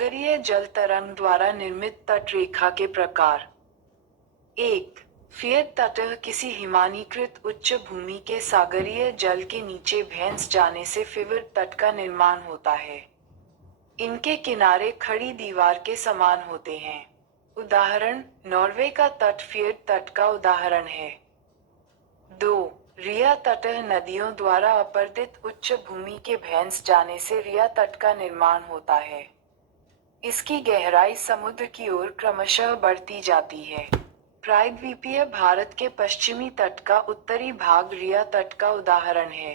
सागरीय जल तरंग द्वारा निर्मित तट रेखा के प्रकार। 1. फियत तटः किसी हिमानीकृत उच्च भूमि के सागरीय जल के नीचे भैंस जाने से फिवट तट का निर्माण होता है। इनके किनारे खड़ी दीवार के समान होते हैं। उदाहरण, नॉर्वे का तट फियट तट का उदाहरण है। 2. रिया तटः नदियों द्वारा अपर्दित उच्च भूमि के भैंस जाने से रिया तट का निर्माण होता है। इसकी गहराई समुद्र की ओर क्रमशः बढ़ती जाती है। प्रायद्वीपीय भारत के पश्चिमी तट का उत्तरी भाग रिया तट का उदाहरण है।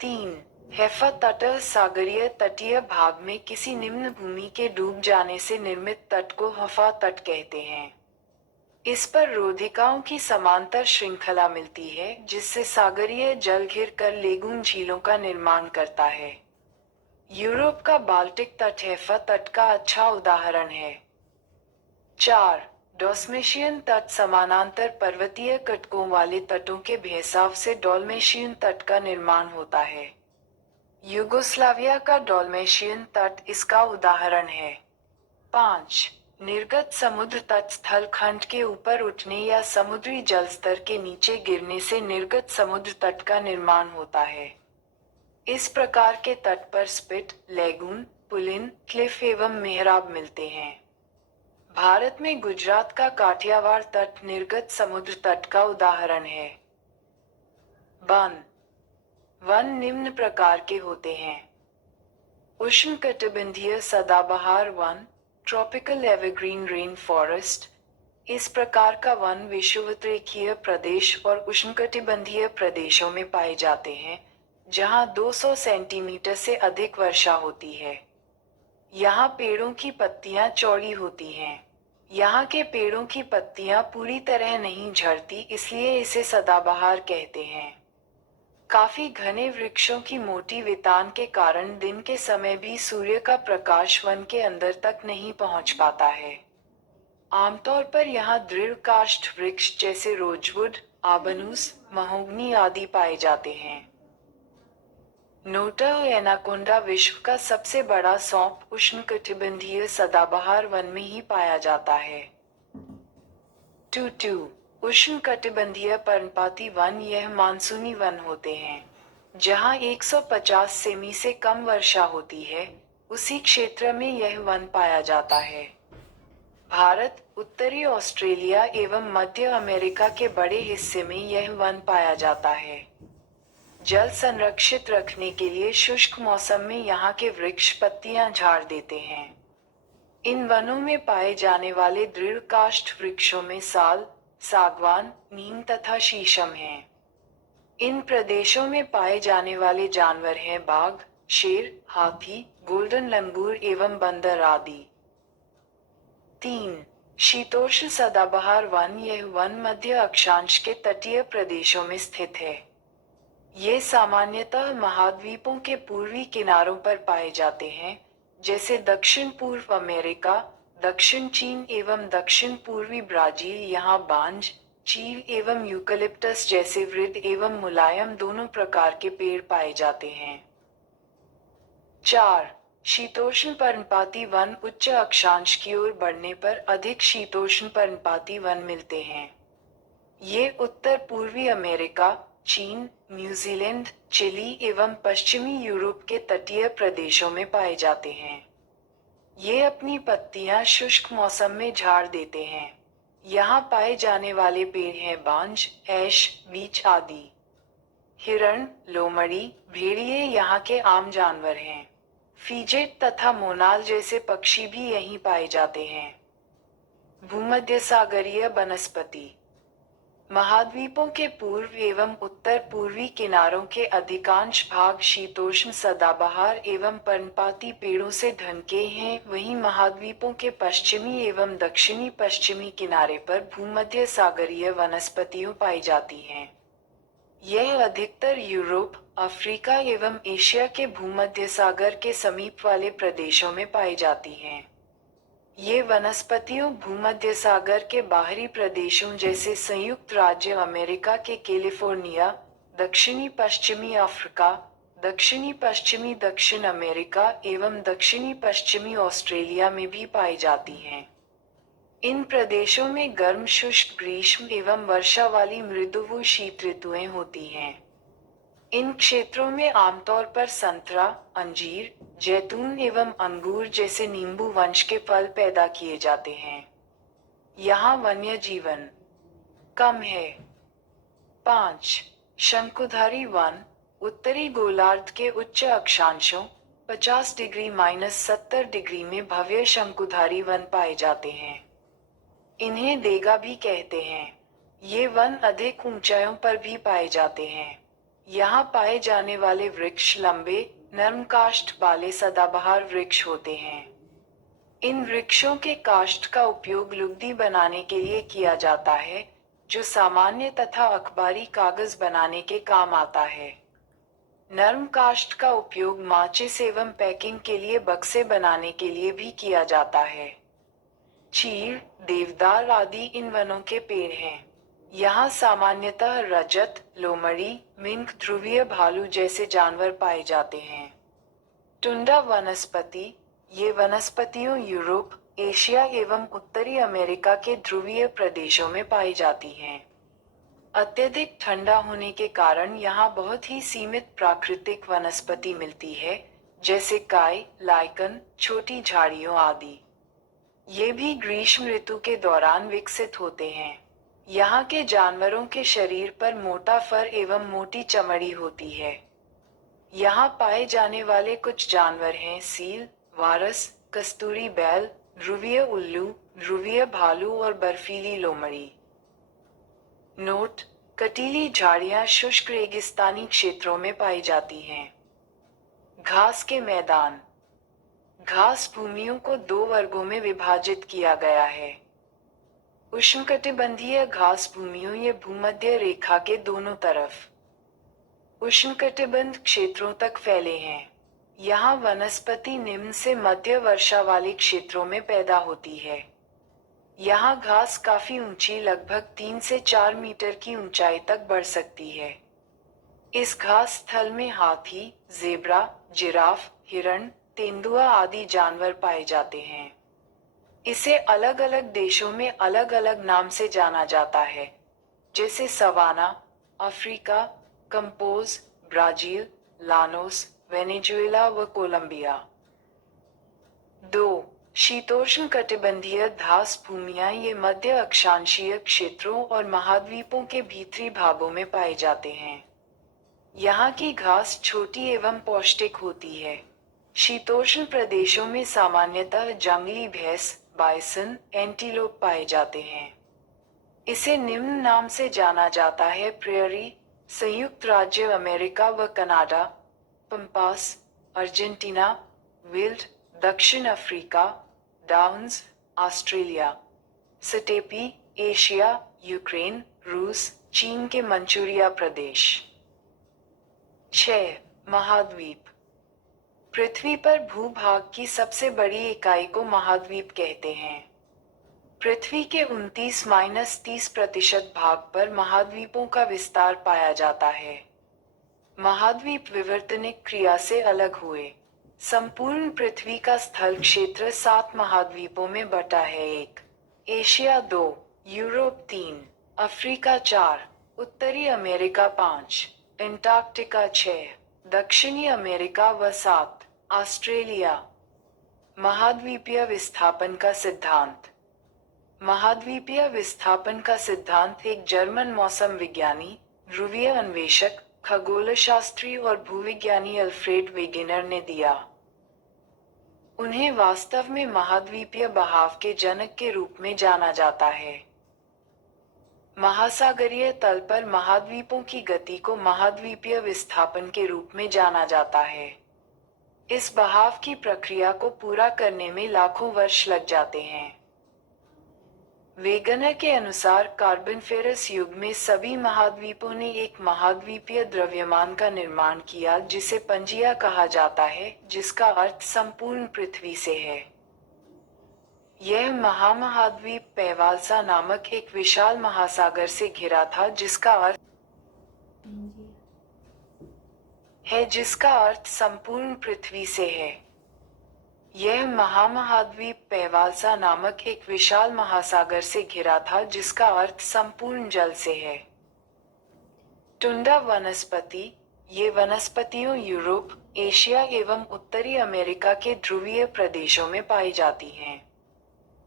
3. हैफा तटः सागरीय तटीय भाग में किसी निम्न भूमि के डूब जाने से निर्मित तट को हफा तट कहते हैं। इस पर रोधिकाओं की समांतर श्रृंखला मिलती है जिससे सागरीय जल घिर कर लेगून झीलों का निर्माण करता है। यूरोप का बाल्टिक तट हैफा तट का अच्छा उदाहरण है। 4. डॉल्मेशियन तट समानांतर पर्वतीय कटकों वाले तटों के भेसाव से डॉल्मेशियन तट का निर्माण होता है। यूगोस्लाविया का डॉल्मेशियन तट इसका उदाहरण है। 5. निर्गत समुद्र तट स्थल खंड के ऊपर उठने या समुद्री जल स्तर के नीचे गिरने से निर्गत समुद्र तट का निर्माण होता है। इस प्रकार के तट पर स्पिट, लेगून, पुलिन, क्लिफ एवं मेहराब मिलते हैं। भारत में गुजरात का काठियावाड़ तट निर्गत समुद्र तट का उदाहरण है। वन वन निम्न प्रकार के होते हैं। उष्णकटिबंधीय सदाबहार one, tropical evergreen rain forest. इस प्रकार का वन विषुववृत्तीय प्रदेश और उष्णकटिबंधीय प्रदेशों में पाए जाते हैं, जहां 200 सेंटीमीटर से अधिक वर्षा होती है। यहाँ पेड़ों की पत्तियां चौड़ी होती हैं। यहाँ के पेड़ों की पत्तियां पूरी तरह नहीं झड़ती, इसलिए इसे सदाबहार कहते हैं। काफी घने वृक्षों की मोटी वेतान के कारण दिन के समय भी सूर्य का प्रकाश वन के अंदर तक नहीं पहुंच पाता है। आमतौर पर यहाँ दृढ़ काष्ठ वृक्ष जैसे रोजवुड, आबनूस, महोगनी आदि पाए जाते हैं। नोटा एनाकोंडा विश्व का सबसे बड़ा सौंप उष्णकटिबंधीय सदाबहार वन में ही पाया जाता है। 2. उष्णकटिबंधीय पर्णपाती वन यह मानसूनी वन होते हैं। जहां 150 सेमी से कम वर्षा होती है, उसी क्षेत्र में यह वन पाया जाता है। भारत, उत्तरी ऑस्ट्रेलिया एवं मध्य अमेरिका के बड़े हिस्से में यह वन पाया जाता है। जल संरक्षित रखने के लिए शुष्क मौसम में यहाँ के वृक्ष पत्तियां झाड़ देते हैं। इन वनों में पाए जाने वाले दृढ़ काष्ठ वृक्षों में साल, सागवान, नीम तथा शीशम हैं। इन प्रदेशों में पाए जाने वाले जानवर हैं बाघ, शेर, हाथी, गोल्डन लंगूर एवं बंदर आदि। 3. शीतोष्ण सदाबहार वन यह वन मध्य अक्षांश के तटीय प्रदेशों में स्थित है। ये सामान्यतः महाद्वीपों के पूर्वी किनारों पर पाए जाते हैं, जैसे दक्षिण पूर्व अमेरिका, दक्षिण चीन एवं दक्षिण पूर्वी ब्राजील। यहाँ बांज, चील एवं यूकलिप्टस जैसे वृद्ध एवं मुलायम दोनों प्रकार के पेड़ पाए जाते हैं। 4. शीतोष्ण पर्णपाती वन उच्च अक्षांश की ओर बढ़ने पर अधिक शीतोष्ण पर्णपाती वन मिलते हैं। ये उत्तर पूर्वी अमेरिका, चीन, न्यूजीलैंड, चिली एवं पश्चिमी यूरोप के तटीय प्रदेशों में पाए जाते हैं। ये अपनी पत्तियां शुष्क मौसम में झाड़ देते हैं। यहाँ पाए जाने वाले पेड़ हैं बांज, ऐश, बीच आदि। हिरण, लोमड़ी, भेड़िए यहाँ के आम जानवर हैं। फीजेट तथा मोनाल जैसे पक्षी भी यहीं पाए जाते हैं। भूमध्यसागरीय वनस्पति। महाद्वीपों के पूर्व एवं उत्तर पूर्वी किनारों के अधिकांश भाग शीतोष्ण सदाबहार एवं पर्णपाती पेड़ों से ढके हैं, वहीं महाद्वीपों के पश्चिमी एवं दक्षिणी पश्चिमी किनारे पर भूमध्य सागरीय वनस्पतियां पाई जाती हैं। यह अधिकतर यूरोप, अफ्रीका एवं एशिया के भूमध्य सागर के समीप वाले प्रदेशों में पाई जाती हैं। ये वनस्पतियों भूमध्य सागर के बाहरी प्रदेशों जैसे संयुक्त राज्य अमेरिका के कैलिफोर्निया, दक्षिणी पश्चिमी अफ्रीका, दक्षिणी पश्चिमी दक्षिण अमेरिका एवं दक्षिणी पश्चिमी ऑस्ट्रेलिया में भी पाई जाती हैं। इन प्रदेशों में गर्म शुष्क ग्रीष्म एवं वर्षा वाली मृदु शीत ऋतुएं होती हैं। इन क्षेत्रों में आमतौर पर संतरा, अंजीर, जैतून एवं अंगूर जैसे नींबू वंश के फल पैदा किए जाते हैं। यहाँ वन्य जीवन कम है। 5. शंकुधारी वन उत्तरी गोलार्ध के उच्च अक्षांशों 50 डिग्री - 70 डिग्री में भव्य शंकुधारी वन पाए जाते हैं। इन्हें देगा भी कहते हैं। ये वन अधिक ऊंचाइयों पर भी पाए जाते हैं। यहाँ पाए जाने वाले वृक्ष लंबे, नर्म काष्ठ वाले सदाबहार वृक्ष होते हैं। इन वृक्षों के काष्ठ का उपयोग लुगदी बनाने के लिए किया जाता है, जो सामान्य तथा अखबारी कागज बनाने के काम आता है। नर्म काष्ठ का उपयोग माचिस एवं पैकिंग के लिए बक्से बनाने के लिए भी किया जाता है। चीड़, देवदार आदि इन वनों के पेड़ हैं। यहाँ सामान्यतः रजत, लोमड़ी, मिंक, ध्रुवीय भालू जैसे जानवर पाए जाते हैं। टुंडा वनस्पति ये वनस्पतियों यूरोप, एशिया एवं उत्तरी अमेरिका के ध्रुवीय प्रदेशों में पाई जाती हैं। अत्यधिक ठंडा होने के कारण यहाँ बहुत ही सीमित प्राकृतिक वनस्पति मिलती है, जैसे काय, लाइकन, छोटी झाड़ियों आदि। ये भी ग्रीष्म ऋतु के दौरान विकसित होते हैं। यहाँ के जानवरों के शरीर पर मोटा फर एवं मोटी चमड़ी होती है। यहाँ पाए जाने वाले कुछ जानवर हैं सील, वारस, कस्तूरी बैल, ध्रुवीय उल्लू, ध्रुवीय भालू और बर्फीली लोमड़ी। नोट: कटीली झाड़ियाँ शुष्क रेगिस्तानी क्षेत्रों में पाई जाती हैं। घास के मैदान घास भूमियों को 2 वर्गों में विभाजित किया गया है। उष्णकटिबंधीय घास भूमियों ये भूमध्य रेखा के दोनों तरफ उष्णकटिबंध क्षेत्रों तक फैले हैं। यहाँ वनस्पति निम्न से मध्य वर्षा वाले क्षेत्रों में पैदा होती है। यहाँ घास काफी ऊंची, लगभग 3 से 4 मीटर की ऊंचाई तक बढ़ सकती है। इस घास स्थल में हाथी, जेब्रा, जिराफ, हिरण, तेंदुआ आदि जानवर पाए जाते हैं। इसे अलग अलग देशों में अलग अलग नाम से जाना जाता है, जैसे savanna, Africa, Campos, Brazil, Llanos, Venezuela व कोलंबिया। 2. शीतोष्ण कटिबंधीय घास भूमियां ये मध्य अक्षांशीय क्षेत्रों और महाद्वीपों के भीतरी भागों में पाए जाते हैं। यहाँ की घास छोटी एवं पौष्टिक होती है। शीतोष्ण प्रदेशों में सामान्यतः जंगली भैंस, बाइसन, एंटीलोप पाए जाते हैं। इसे निम्न नाम से जाना जाता है प्रेयरी, संयुक्त राज्य अमेरिका व कनाडा, पंपास, अर्जेंटीना, विल्ड, दक्षिण Africa, downs, Australia, steppe, Asia, Ukraine, रूस, चीन के मंचूरिया प्रदेश। 6. महाद्वीप पृथ्वी पर भूभाग की सबसे बड़ी इकाई को महाद्वीप कहते हैं। पृथ्वी के 29-30% भाग पर महाद्वीपों का विस्तार पाया जाता है। महाद्वीप विवर्तनिक क्रिया से अलग हुए। संपूर्ण पृथ्वी का स्थल क्षेत्र 7 महाद्वीपों में बटा है। 1. एशिया 2, यूरोप 3, अफ्रीका 4, उत्तरी अमेरिका 5, अंटार्कटिका 6, दक्षिणी अमेरिका व 7, ऑस्ट्रेलिया। महाद्वीपीय विस्थापन का सिद्धांत महाद्वीपीय विस्थापन का सिद्धांत एक जर्मन मौसम विज्ञानी, ध्रुवीय अन्वेषक, खगोलशास्त्री और भूविज्ञानी अल्फ्रेड वेगेनर ने दिया। उन्हें वास्तव में महाद्वीपीय बहाव के जनक के रूप में जाना जाता है। महासागरीय तल पर महाद्वीपों की गति को महाद्वीपीय विस्थापन के रूप में जाना जाता है। इस बहाव की प्रक्रिया को पूरा करने में लाखों वर्ष लग जाते हैं। वेगनर के अनुसार कार्बनफेरस युग में सभी महाद्वीपों ने एक महाद्वीपीय द्रव्यमान का निर्माण किया जिसे पंजिया कहा जाता है, जिसका अर्थ संपूर्ण पृथ्वी से है। यह महामहाद्वीप पैवाल्सा नामक एक विशाल महासागर से घिरा था, जिसका अर्थ है जिसका अर्थ संपूर्ण पृथ्वी से है। यह महामहाद्वीप पेवालसा नामक एक विशाल महासागर से घिरा था जिसका अर्थ संपूर्ण जल से है। टुंडा वनस्पति, ये वनस्पतियों यूरोप, एशिया एवं उत्तरी अमेरिका के ध्रुवीय प्रदेशों में पाई जाती हैं।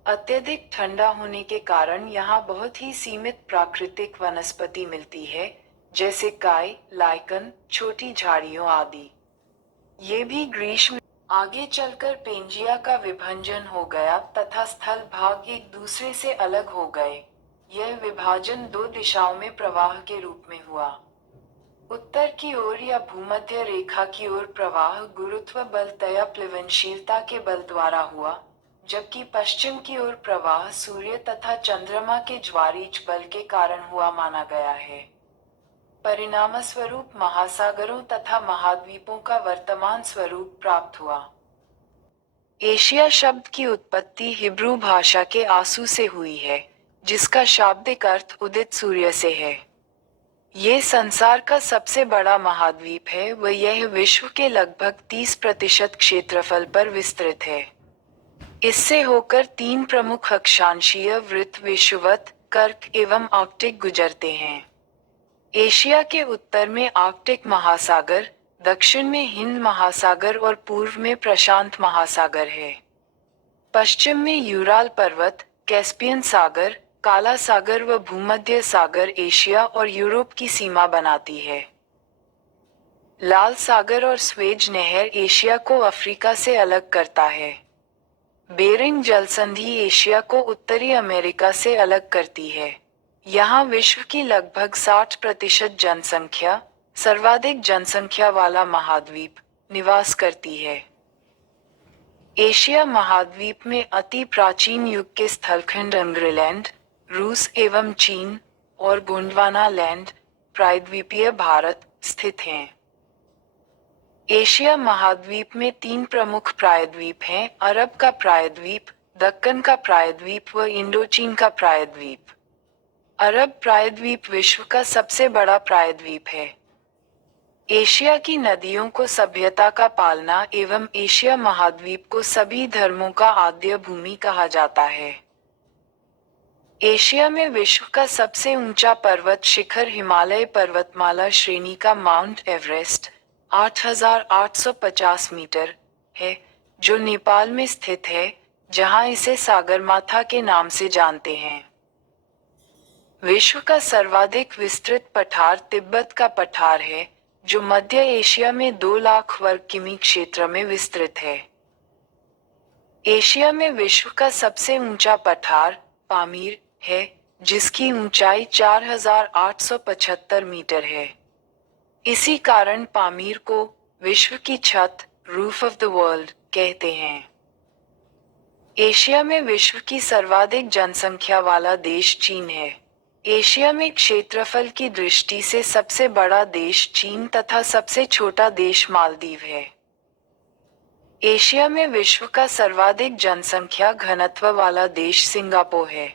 अत्यधिक ठंडा होने के कारण यहाँ बहुत ही सीमित प्राकृतिक वनस्पति मिलती है, जैसे काई, लाइकन, छोटी झाड़ियों आदि। ये भी ग्रीष्म आगे चलकर पेंजिया का विभाजन हो गया तथा स्थल भाग एक दूसरे से अलग हो गए। यह विभाजन दो दिशाओं में प्रवाह के रूप में हुआ। उत्तर की ओर या भूमध्य रेखा की ओर प्रवाह गुरुत्व बल तया प्लवनशीलता के बल द्वारा हुआ, जबकि पश्चिम की ओर प्रवाह सूर्य तथा चंद्रमा के ज्वारीच बल के कारण हुआ माना गया है। परिणामस्वरूप महासागरों तथा महाद्वीपों का वर्तमान स्वरूप प्राप्त हुआ। एशिया शब्द की उत्पत्ति हिब्रू भाषा के आंसू से हुई है, जिसका शाब्दिक अर्थ उदित सूर्य से है। ये संसार का सबसे बड़ा महाद्वीप है व यह विश्व के लगभग 30% क्षेत्रफल पर विस्तृत है। इससे होकर 3 प्रमुख अक्षांशीय वृत्त विषुवत, कर्क एवं आर्कटिक गुजरते हैं। एशिया के उत्तर में आर्कटिक महासागर, दक्षिण में हिंद महासागर और पूर्व में प्रशांत महासागर है। पश्चिम में यूराल पर्वत, कैस्पियन सागर, काला सागर व भूमध्य सागर एशिया और यूरोप की सीमा बनाती है। लाल सागर और स्वेज नहर एशिया को अफ्रीका से अलग करता है। बेरिंग जलसंधि एशिया को उत्तरी अमेरिका से अलग करती है। यहाँ विश्व की लगभग 60% जनसंख्या, सर्वाधिक जनसंख्या वाला महाद्वीप, निवास करती है। एशिया महाद्वीप में अति प्राचीन युग के स्थलखंड इंग्लैंड, रूस एवं चीन और गोंडवाना लैंड, प्रायद्वीपीय भारत स्थित हैं। एशिया महाद्वीप में 3 प्रमुख प्रायद्वीप हैं: अरब का प्रायद्वीप, दक्कन का प्रायद्वीप व इंडोचीन का प्रायद्वीप। अरब प्रायद्वीप विश्व का सबसे बड़ा प्रायद्वीप है। एशिया की नदियों को सभ्यता का पालना एवं एशिया महाद्वीप को सभी धर्मों का आद्य भूमि कहा जाता है। एशिया में विश्व का सबसे ऊंचा पर्वत शिखर हिमालय पर्वतमाला श्रेणी का माउंट एवरेस्ट 8,850 मीटर है, जो नेपाल में स्थित है, जहां इसे सागरमाथा के नाम से जानते हैं। विश्व का सर्वाधिक विस्तृत पठार तिब्बत का पठार है, जो मध्य एशिया में 2 लाख वर्ग किमी क्षेत्र में विस्तृत है। एशिया में विश्व का सबसे ऊंचा पठार पामीर है, जिसकी ऊंचाई 4,875 मीटर है। इसी कारण पामीर को विश्व की छत, रूफ ऑफ द वर्ल्ड, कहते हैं। एशिया में विश्व की सर्वाधिक जनसंख्या वाला देश चीन है। एशिया में क्षेत्रफल की दृष्टि से सबसे बड़ा देश चीन तथा सबसे छोटा देश मालदीव है। एशिया में विश्व का सर्वाधिक जनसंख्या घनत्व वाला देश सिंगापुर है।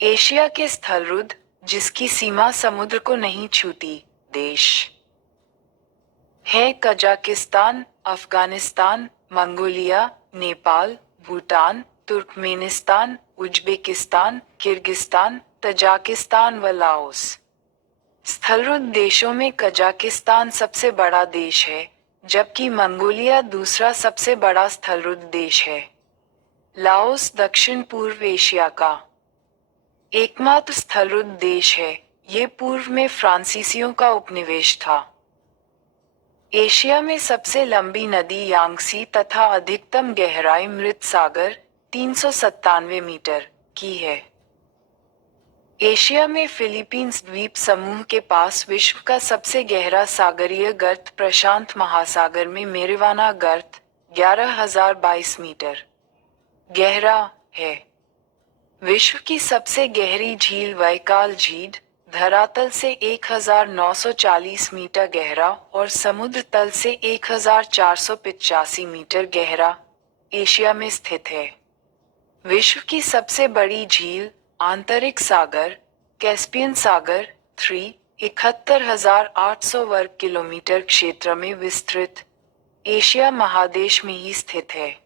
एशिया के स्थलरुद्ध, जिसकी सीमा समुद्र को नहीं छूती, देश है Kazakhstan, Afghanistan, Mongolia, Nepal, Bhutan, Turkmenistan, Uzbekistan, Kyrgyzstan, Tajikistan व लाओस। स्थलरुद्ध देशों में कजाकिस्तान सबसे बड़ा देश है, जबकि मंगोलिया दूसरा सबसे बड़ा स्थलरुद्ध देश है। लाओस दक्षिण पूर्व एशिया का एकमात्र स्थलरुद्ध देश है। ये पूर्व में फ्रांसीसियों का उपनिवेश था। एशिया में सबसे लंबी नदी यांगसी तथा अधिकतम गहराई मृत सागर 397 मीटर की है। एशिया में फिलीपींस द्वीप समूह के पास विश्व का सबसे गहरा सागरीय गर्त प्रशांत महासागर में मेरिवाना गर्त 11,022 मीटर गहरा है। विश्व की सबसे गहरी झील वैकाल झील धरातल से 1,940 मीटर गहरा और समुद्र तल से 1,485 मीटर गहरा एशिया में स्थित है। विश्व की सबसे बड़ी झील आंतरिक सागर कैस्पियन सागर 3 71,800 वर्ग किलोमीटर क्षेत्र में विस्तृत, एशिया महादेश में ही स्थित है।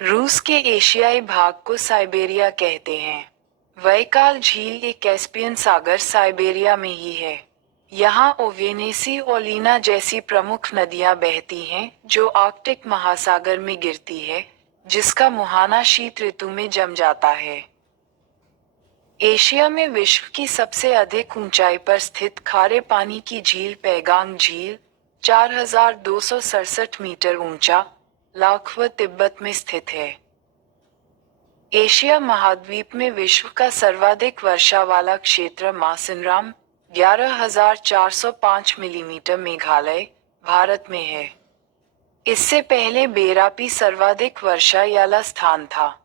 रूस के एशियाई भाग को साइबेरिया कहते हैं। बैकाल झील एक कैस्पियन सागर साइबेरिया में ही है। यहाँ ओवेनेसी और लीना जैसी प्रमुख नदियाँ बहती हैं जो आर्कटिक महासागर में गिरती है, जिसका मुहाना शीत ऋतु में जम जाता है। एशिया में विश्व की सबसे अधिक ऊंचाई पर स्थित खारे पानी की झील पैगांग झील 4,267 मीटर ऊंचा, लाखवा तिब्बत में स्थित है। एशिया महाद्वीप में विश्व का सर्वाधिक वर्षा वाला क्षेत्र मासिनराम 11,405 मिलीमीटर मेघालय, भारत में है। इससे पहले बेरापी सर्वाधिक वर्षा वाला स्थान था।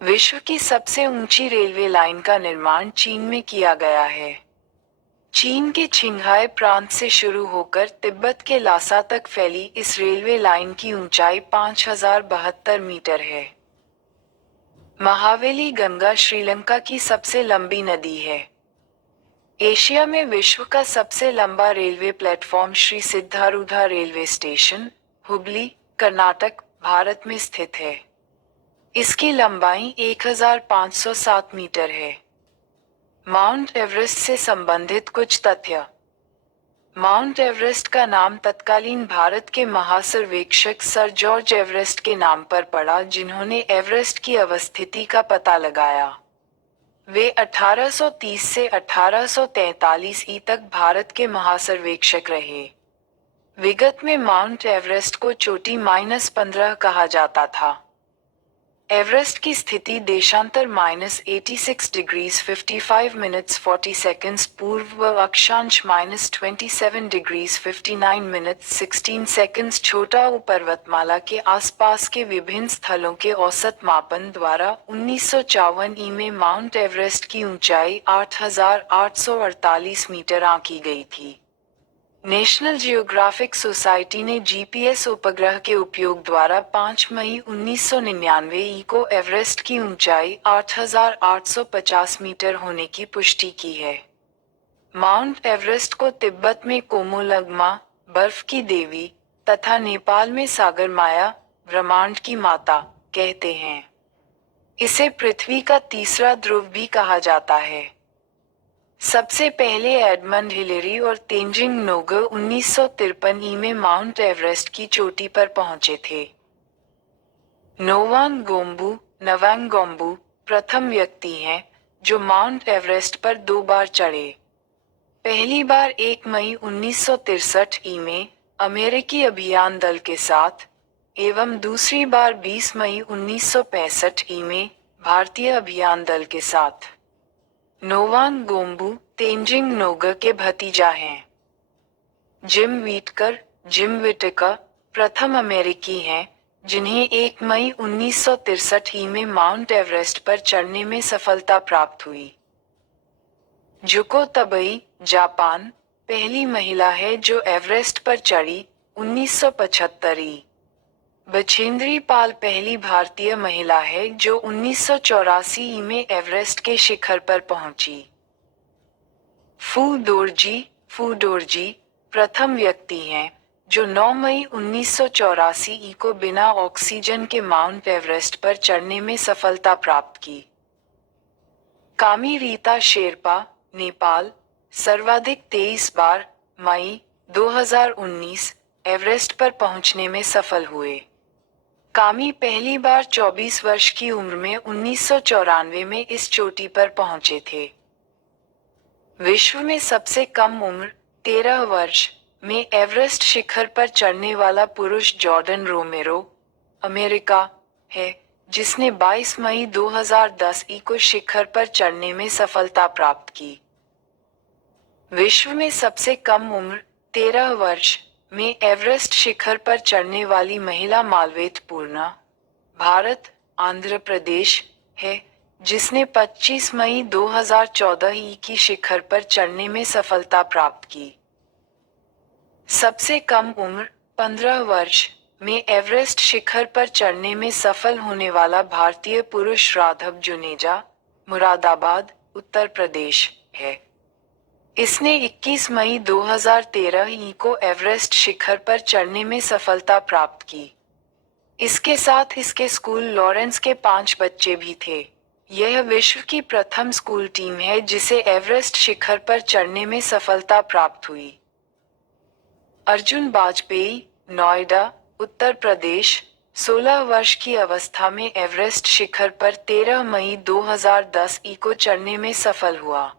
विश्व की सबसे ऊंची रेलवे लाइन का निर्माण चीन में किया गया है। चीन के छिंघाई प्रांत से शुरू होकर तिब्बत के लासा तक फैली इस रेलवे लाइन की ऊंचाई 5,072 मीटर है। महावेली गंगा श्रीलंका की सबसे लंबी नदी है। एशिया में विश्व का सबसे लंबा railway platform Shri Siddharudha railway station, Hubli, Karnataka, Bharat में स्थित है। इसकी लंबाई 1,507 मीटर है। माउंट एवरेस्ट से संबंधित कुछ तथ्य। माउंट एवरेस्ट का नाम तत्कालीन भारत के महासर्वेक्षक सर जॉर्ज एवरेस्ट के नाम पर पड़ा, जिन्होंने एवरेस्ट की अवस्थिति का पता लगाया। वे 1830 से 1843 ई तक भारत के महासर्वेक्षक रहे। विगत में माउंट एवरेस्ट को चोटी -15 कहा जाता था। एवरेस्ट की स्थिति देशांतर -86 डिग्रीज 55 मिनट्स 40 सेकंड्स पूर्व व अक्षांश -27 डिग्रीज 59 मिनट्स 16 सेकंड्स छोटा पर्वतमाला के आसपास के विभिन्न स्थलों के औसत मापन द्वारा 1954 ई में माउंट एवरेस्ट की ऊंचाई 8,848 मीटर आंकी गई थी। नेशनल जियोग्राफिक सोसाइटी ने जीपीएस उपग्रह के उपयोग द्वारा 5 मई 1999 ई को एवरेस्ट की ऊंचाई 8,850 मीटर होने की पुष्टि की है। माउंट एवरेस्ट को तिब्बत में कोमोलगमा, बर्फ की देवी, तथा नेपाल में सागरमाया, ब्रह्मांड की माता, कहते हैं। इसे पृथ्वी का तीसरा ध्रुव भी कहा जाता है। सबसे पहले एडमंड हिलेरी और तेंजिंग नोगे 1953 ई में माउंट एवरेस्ट की चोटी पर पहुंचे थे। नवांग गोम्बू प्रथम व्यक्ति हैं जो माउंट एवरेस्ट पर 2 बार चढ़े। पहली बार 1 मई 1963 ई में अमेरिकी अभियान दल के साथ एवं दूसरी बार 20 मई 1965 ई में भारतीय अभियान दल के साथ। नोवांग गोम्बू तेंजिंग नोगे के भतीजा हैं। जिम विटेकर प्रथम अमेरिकी हैं जिन्हें 1 मई 1963 ई में माउंट एवरेस्ट पर चढ़ने में सफलता प्राप्त हुई। जुको तबई, जापान, पहली महिला है जो एवरेस्ट पर चढ़ी, 1975 ई। बछेंद्री पाल पहली भारतीय महिला है जो 1984 ई में एवरेस्ट के शिखर पर पहुंची। फू डोरजी प्रथम व्यक्ति हैं जो 9 मई 1984 ई को बिना ऑक्सीजन के माउंट एवरेस्ट पर चढ़ने में सफलता प्राप्त की। कामी रीता शेरपा, नेपाल, सर्वाधिक 23 बार मई 2019 एवरेस्ट पर पहुंचने में सफल हुए। कामी पहली बार 24 वर्ष की उम्र में 1994 में इस चोटी पर पहुंचे थे। विश्व में सबसे कम उम्र 13 वर्ष में एवरेस्ट शिखर पर चढ़ने वाला पुरुष जॉर्डन रोमेरो, अमेरिका, है, जिसने 22 मई 2010 ई को शिखर पर चढ़ने में सफलता प्राप्त की। विश्व में सबसे कम उम्र 13 वर्ष में एवरेस्ट शिखर पर चढ़ने वाली महिला मालवेत पूर्णा, भारत, आंध्र प्रदेश, है, जिसने 25 मई 2014 ई की शिखर पर चढ़ने में सफलता प्राप्त की। सबसे कम उम्र 15 वर्ष में एवरेस्ट शिखर पर चढ़ने में सफल होने वाला भारतीय पुरुष राघव जुनेजा, मुरादाबाद, उत्तर प्रदेश है। इसने 21 मई 2013 को एवरेस्ट शिखर पर चढ़ने में सफलता प्राप्त की। इसके साथ इसके स्कूल लॉरेंस के 5 बच्चे भी थे। यह विश्व की प्रथम स्कूल टीम है जिसे एवरेस्ट शिखर पर चढ़ने में सफलता प्राप्त हुई। अर्जुन बाजपेयी, नोएडा, उत्तर प्रदेश, 16 वर्ष की अवस्था में एवरेस्ट शिखर पर 13 मई 2010 को चढ़ने में सफल हुआ।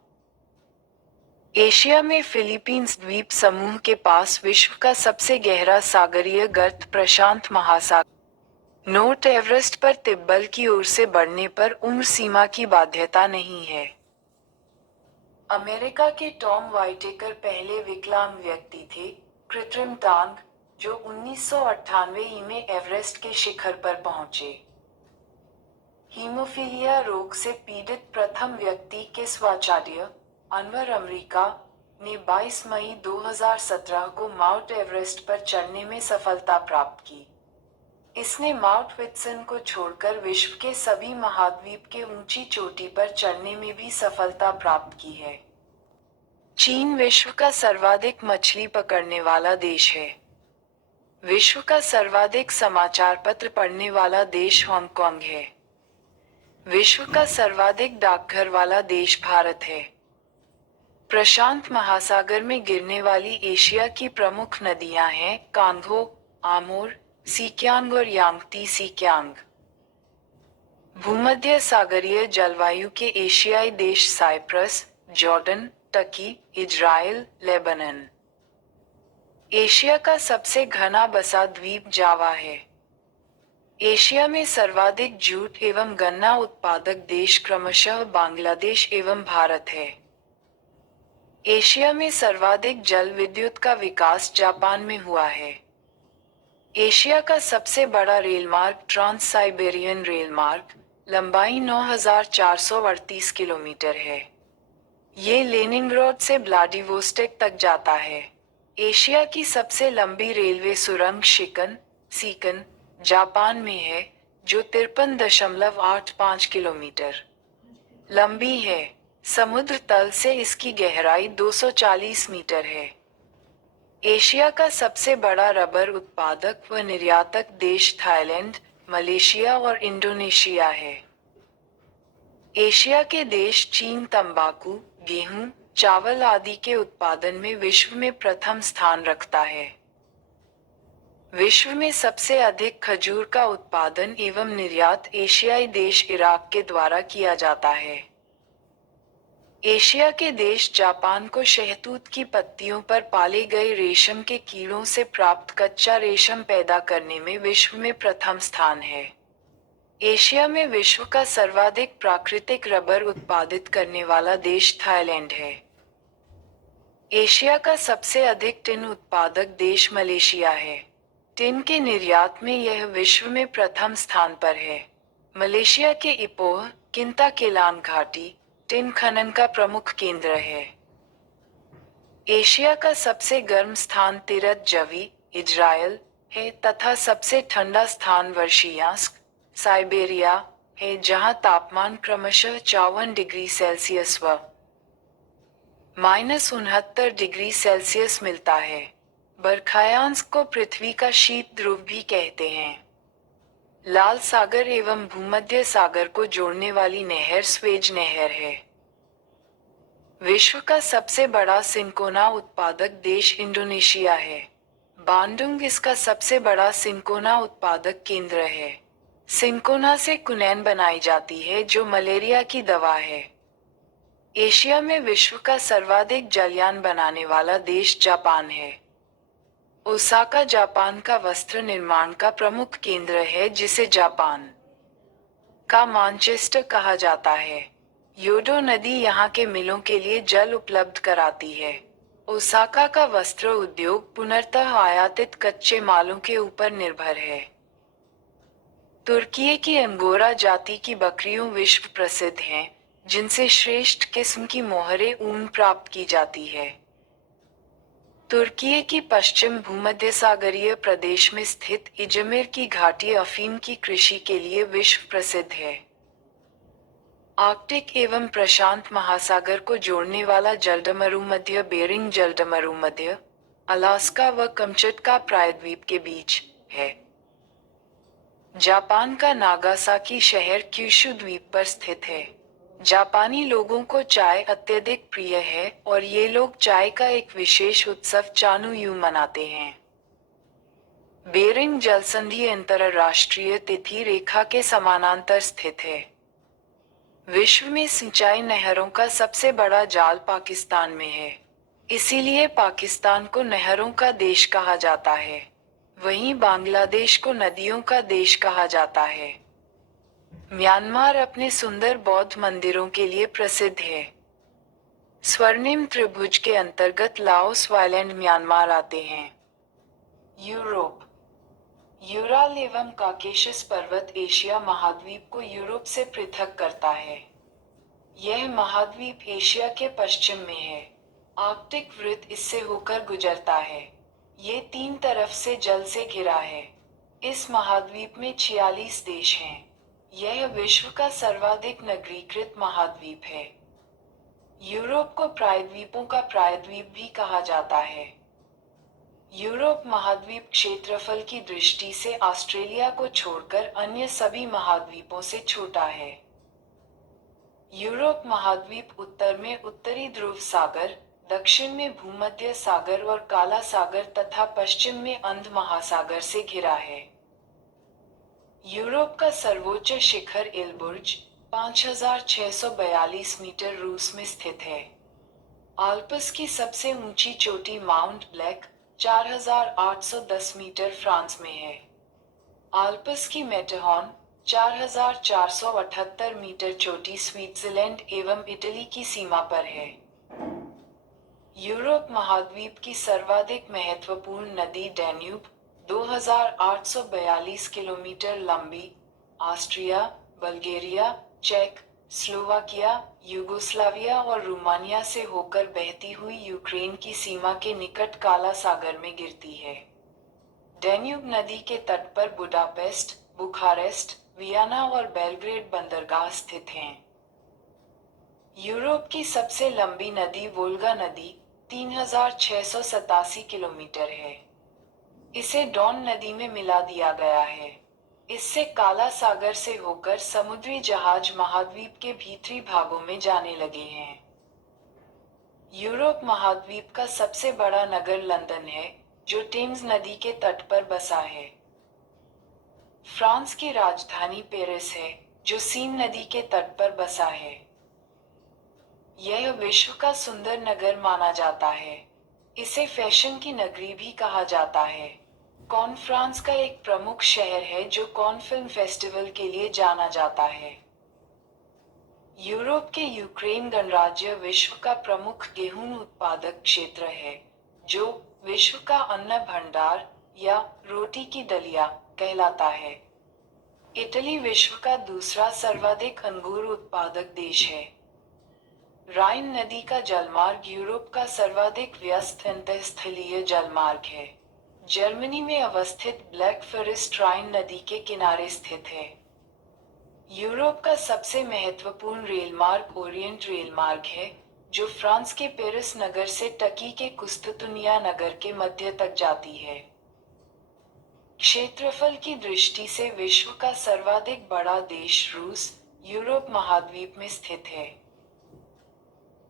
एशिया में फिलीपींस द्वीप समूह के पास विश्व का सबसे गहरा सागरीय गर्त प्रशांत महासागर। नोट: एवरेस्ट पर तिब्बल की ओर से बढ़ने पर उम्र सीमा की बाध्यता नहीं है। अमेरिका के टॉम वाइटेकर पहले विकलांग व्यक्ति थे, कृत्रिम टांग, जो 1998 में एवरेस्ट के शिखर पर पहुंचे। हीमोफीलिया रोग से पीड़ित प्रथम व्यक्ति किस्वाचार्य, अनवर अमेरिका, ने 22 मई 2017 को माउंट एवरेस्ट पर चढ़ने में सफलता प्राप्त की। इसने माउंट विल्सन को छोड़कर विश्व के सभी महाद्वीप के ऊंची चोटी पर चढ़ने में भी सफलता प्राप्त की है। चीन विश्व का सर्वाधिक मछली पकड़ने वाला देश है। विश्व का सर्वाधिक समाचार पत्र पढ़ने वाला देश हांगकांग है। विश्व का सर्वाधिक डाकघर वाला देश भारत है। प्रशांत महासागर में गिरने वाली एशिया की प्रमुख नदियां हैं कांगो, आमोर, सिक्यांग और यांगती सिक्यांग। भूमध्य सागरीय जलवायु के एशियाई देश Cyprus, Jordan, Turkey, Israel, Lebanon. Asia का सबसे घना बसा द्वीप जावा है। एशिया में सर्वाधिक जूट एवं गन्ना उत्पादक देश क्रमशः बांग्लादेश एवं भारत है। एशिया में सर्वाधिक जल विद्युत का विकास जापान में हुआ है। एशिया का सबसे बड़ा रेलमार्ग ट्रांस साइबेरियन रेलमार्ग, लंबाई 9438 किलोमीटर है। ये लेनिनग्राड से व्लादिवोस्टोक तक जाता है। एशिया की सबसे लंबी रेलवे सुरंग सीकन, जापान में है, जो 53.85 किलोमीटर लंबी है। समुद्र तल से इसकी गहराई 240 मीटर है। एशिया का सबसे बड़ा रबर उत्पादक व निर्यातक देश थाईलैंड, मलेशिया और इंडोनेशिया है। एशिया के देश चीन तंबाकू, गेहूं, चावल आदि के उत्पादन में विश्व में प्रथम स्थान रखता है। विश्व में सबसे अधिक खजूर का उत्पादन एवं निर्यात एशियाई देश इराक के द्वारा किया जाता है। एशिया के देश जापान को शहतूत की पत्तियों पर पाले गए रेशम के कीड़ों से प्राप्त कच्चा रेशम पैदा करने में विश्व में प्रथम स्थान है। एशिया में विश्व का सर्वाधिक प्राकृतिक रबर उत्पादित करने वाला देश थाईलैंड है। एशिया का सबसे अधिक टिन उत्पादक देश मलेशिया है। टिन के निर्यात में यह विश्व में प्रथम स्थान पर है। मलेशिया के इपोह, किंताकेलान घाटी टिन खनन का प्रमुख केंद्र है। एशिया का सबसे गर्म स्थान तिरत जवी, इजराइल, है तथा सबसे ठंडा स्थान वर्षियांस्क, साइबेरिया, है जहां तापमान क्रमशः 54 डिग्री सेल्सियस व -69 डिग्री सेल्सियस मिलता है। बरखायांस्क को पृथ्वी का शीत ध्रुव भी कहते हैं। लाल सागर एवं भूमध्य सागर को जोड़ने वाली नहर स्वेज नहर है। विश्व का सबसे बड़ा सिंकोना उत्पादक देश इंडोनेशिया है। बांडुंग इसका सबसे बड़ा सिंकोना उत्पादक केंद्र है। सिंकोना से क्विनैन बनाई जाती है जो मलेरिया की दवा है। एशिया में विश्व का सर्वाधिक जलयान बनाने वाला देश जापान है। ओसाका जापान का वस्त्र निर्माण का प्रमुख केंद्र है जिसे जापान का मैनचेस्टर कहा जाता है। योडो नदी यहाँ के मिलों के लिए जल उपलब्ध कराती है। ओसाका का वस्त्र उद्योग पुनर्तः आयातित कच्चे मालों के ऊपर निर्भर है। तुर्की की अंगोरा जाति की बकरियों विश्व प्रसिद्ध हैं, जिनसे श्रेष्ठ किस्म की मोहरे ऊन प्राप्त की जाती है। तुर्की की पश्चिम भूमध्यसागरीय प्रदेश में स्थित इजमिर की घाटी अफीम की कृषि के लिए विश्व प्रसिद्ध है। आर्कटिक एवं प्रशांत महासागर को जोड़ने वाला जलडमरूमध्य बेरिंग जलडमरूमध्य, अलास्का व कमचटका प्रायद्वीप के बीच है। जापान का नागासाकी शहर क्यूशु द्वीप पर स्थित है। जापानी लोगों को चाय अत्यधिक प्रिय है और ये लोग चाय का एक विशेष उत्सव चानुयू मनाते हैं। बेरिंग जलसंधि अंतरराष्ट्रीय तिथि रेखा के समानांतर स्थित है। विश्व में सिंचाई नहरों का सबसे बड़ा जाल पाकिस्तान में है। इसीलिए पाकिस्तान को नहरों का देश कहा जाता है। वहीं बांग्लादेश को नदियों का देश कहा जाता है। म्यांमार अपने सुंदर बौद्ध मंदिरों के लिए प्रसिद्ध है। स्वर्णिम त्रिभुज के अंतर्गत लाओस वाइलैंड म्यांमार आते हैं। यूरोप। यूराल एवं काकेशस पर्वत एशिया महाद्वीप को यूरोप से पृथक करता है। यह महाद्वीप एशिया के पश्चिम में है। आर्कटिक वृत्त इससे होकर गुजरता है। ये तीन तरफ से जल से घिरा है। इस महाद्वीप में 46 देश हैं। यह विश्व का सर्वाधिक नगरीकृत महाद्वीप है। यूरोप को प्रायद्वीपों का प्रायद्वीप भी कहा जाता है। यूरोप महाद्वीप क्षेत्रफल की दृष्टि से ऑस्ट्रेलिया को छोड़कर अन्य सभी महाद्वीपों से छोटा है। यूरोप महाद्वीप उत्तर में उत्तरी ध्रुव सागर, दक्षिण में भूमध्य सागर और काला सागर तथा पश्चिम में अंध महासागर से घिरा है। यूरोप का सर्वोच्च शिखर एलबुर्ज 5642 मीटर रूस में स्थित है। आल्प्स की सबसे ऊंची चोटी माउंट ब्लैक 4810 मीटर फ्रांस में है। आल्प्स की मैटरहॉर्न 4478 मीटर चोटी स्विट्जरलैंड एवं इटली की सीमा पर है। यूरोप महाद्वीप की सर्वाधिक महत्वपूर्ण नदी डैन्यूब 2842 किलोमीटर लंबी, ऑस्ट्रिया, बल्गेरिया, चेक, स्लोवाकिया, यूगोस्लाविया और रोमानिया से होकर बहती हुई यूक्रेन की सीमा के निकट काला सागर में गिरती है। डैन्यूब नदी के तट पर बुडापेस्ट, बुखारेस्ट, वियना और बेलग्रेड बंदरगाह स्थित हैं। यूरोप की सबसे लंबी नदी वोल्गा नदी 3687 किलोमीटर है। इसे डॉन नदी में मिला दिया गया है। इससे काला सागर से होकर समुद्री जहाज महाद्वीप के भीतरी भागों में जाने लगे हैं। यूरोप महाद्वीप का सबसे बड़ा नगर लंदन है, जो टेम्स नदी के तट पर बसा है। फ्रांस की राजधानी पेरिस है, जो सीन नदी के तट पर बसा है। यह विश्व का सुंदर नगर माना जाता है। इसे फैशन की नगरी भी कहा जाता है। कॉन फ्रांस का एक प्रमुख शहर है जो कॉन फिल्म फेस्टिवल के लिए जाना जाता है। यूरोप के यूक्रेन गणराज्य विश्व का प्रमुख गेहूं उत्पादक क्षेत्र है, जो विश्व का अन्न भंडार या रोटी की डलिया कहलाता है। इटली विश्व का दूसरा सर्वाधिक अंगूर उत्पादक देश है। राइन नदी का जलमार्ग यूरोप का सर्वाधिक व्यस्त अंतःस्थलीय जलमार्ग है। जर्मनी में अवस्थित ब्लैक फॉरेस्ट राइन नदी के किनारे स्थित है। यूरोप का सबसे महत्वपूर्ण रेलमार्ग ओरिएंट रेलमार्ग है, जो फ्रांस के पेरिस नगर से टर्की के कुस्तुतुनिया नगर के मध्य तक जाती है। क्षेत्रफल की दृष्टि से विश्व का सर्वाधिक बड़ा देश रूस, यूरोप महाद्वीप में स्थित है।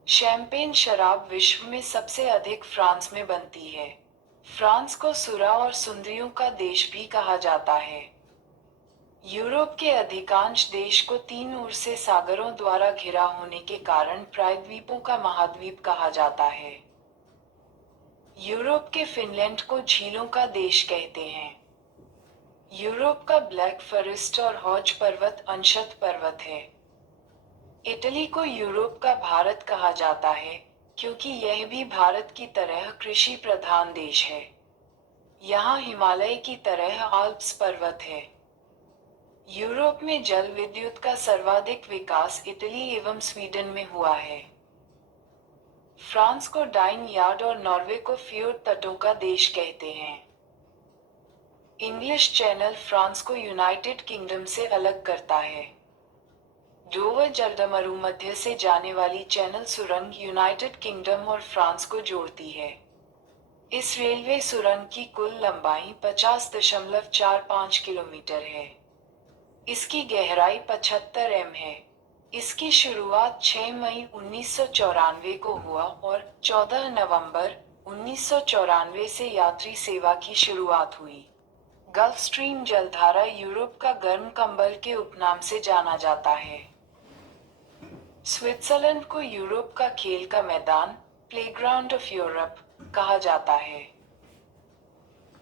शैंपेन शराब विश्व में सबसे अधिक फ्रांस में बनती है। फ्रांस को सुरा और सुंदरियों का देश भी कहा जाता है। यूरोप के अधिकांश देश को तीन ओर से सागरों द्वारा घिरा होने के कारण प्रायद्वीपों का महाद्वीप कहा जाता है। यूरोप के फिनलैंड को झीलों का देश कहते हैं। यूरोप का ब्लैक फॉरेस्ट और हॉज पर्वत अंशत पर्वत है। इटली को यूरोप का भारत कहा जाता है, क्योंकि यह भी भारत की तरह कृषि प्रधान देश है। यहाँ हिमालय की तरह आल्प्स पर्वत है। यूरोप में जल विद्युत का सर्वाधिक विकास इटली एवं स्वीडन में हुआ है। फ्रांस को डाइन यार्ड और नॉर्वे को फ्योर्ड तटों का देश कहते हैं। इंग्लिश चैनल फ्रांस को यूनाइटेड किंगडम से अलग करता है। डोवर जलडमरू मध्य से जाने वाली चैनल सुरंग यूनाइटेड किंगडम और फ्रांस को जोड़ती है। इस रेलवे सुरंग की कुल लंबाई 50.45 किलोमीटर है। इसकी गहराई 75 एम है। इसकी शुरुआत 6 मई 1994 को हुआ और 14 नवंबर 1994 से यात्री सेवा की शुरुआत हुई। गल्फ स्ट्रीम जलधारा यूरोप का गर्म कंबल के उपनाम से जाना जाता है। स्विट्जरलैंड को यूरोप का खेल का मैदान, प्लेग्राउंड ऑफ यूरोप, कहा जाता है।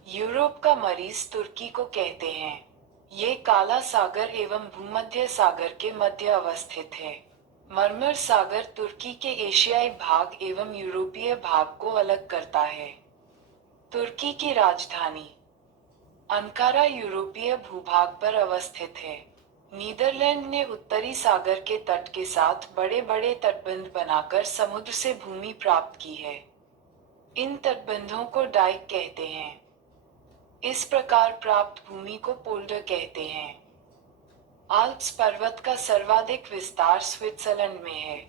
यूरोप का मरीज तुर्की को कहते हैं। ये काला सागर एवं भूमध्य सागर के मध्य अवस्थित है। मरमर सागर तुर्की के एशियाई भाग एवं यूरोपीय भाग को अलग करता है। तुर्की की राजधानी अंकारा यूरोपीय भूभाग पर अवस्थित है। नीदरलैंड ने उत्तरी सागर के तट के साथ बड़े बड़े तटबंध बनाकर समुद्र से भूमि प्राप्त की है। इन तटबंधों को डाइक कहते हैं। इस प्रकार प्राप्त भूमि को पोल्डर कहते हैं। आल्प्स पर्वत का सर्वाधिक विस्तार स्विट्जरलैंड में है।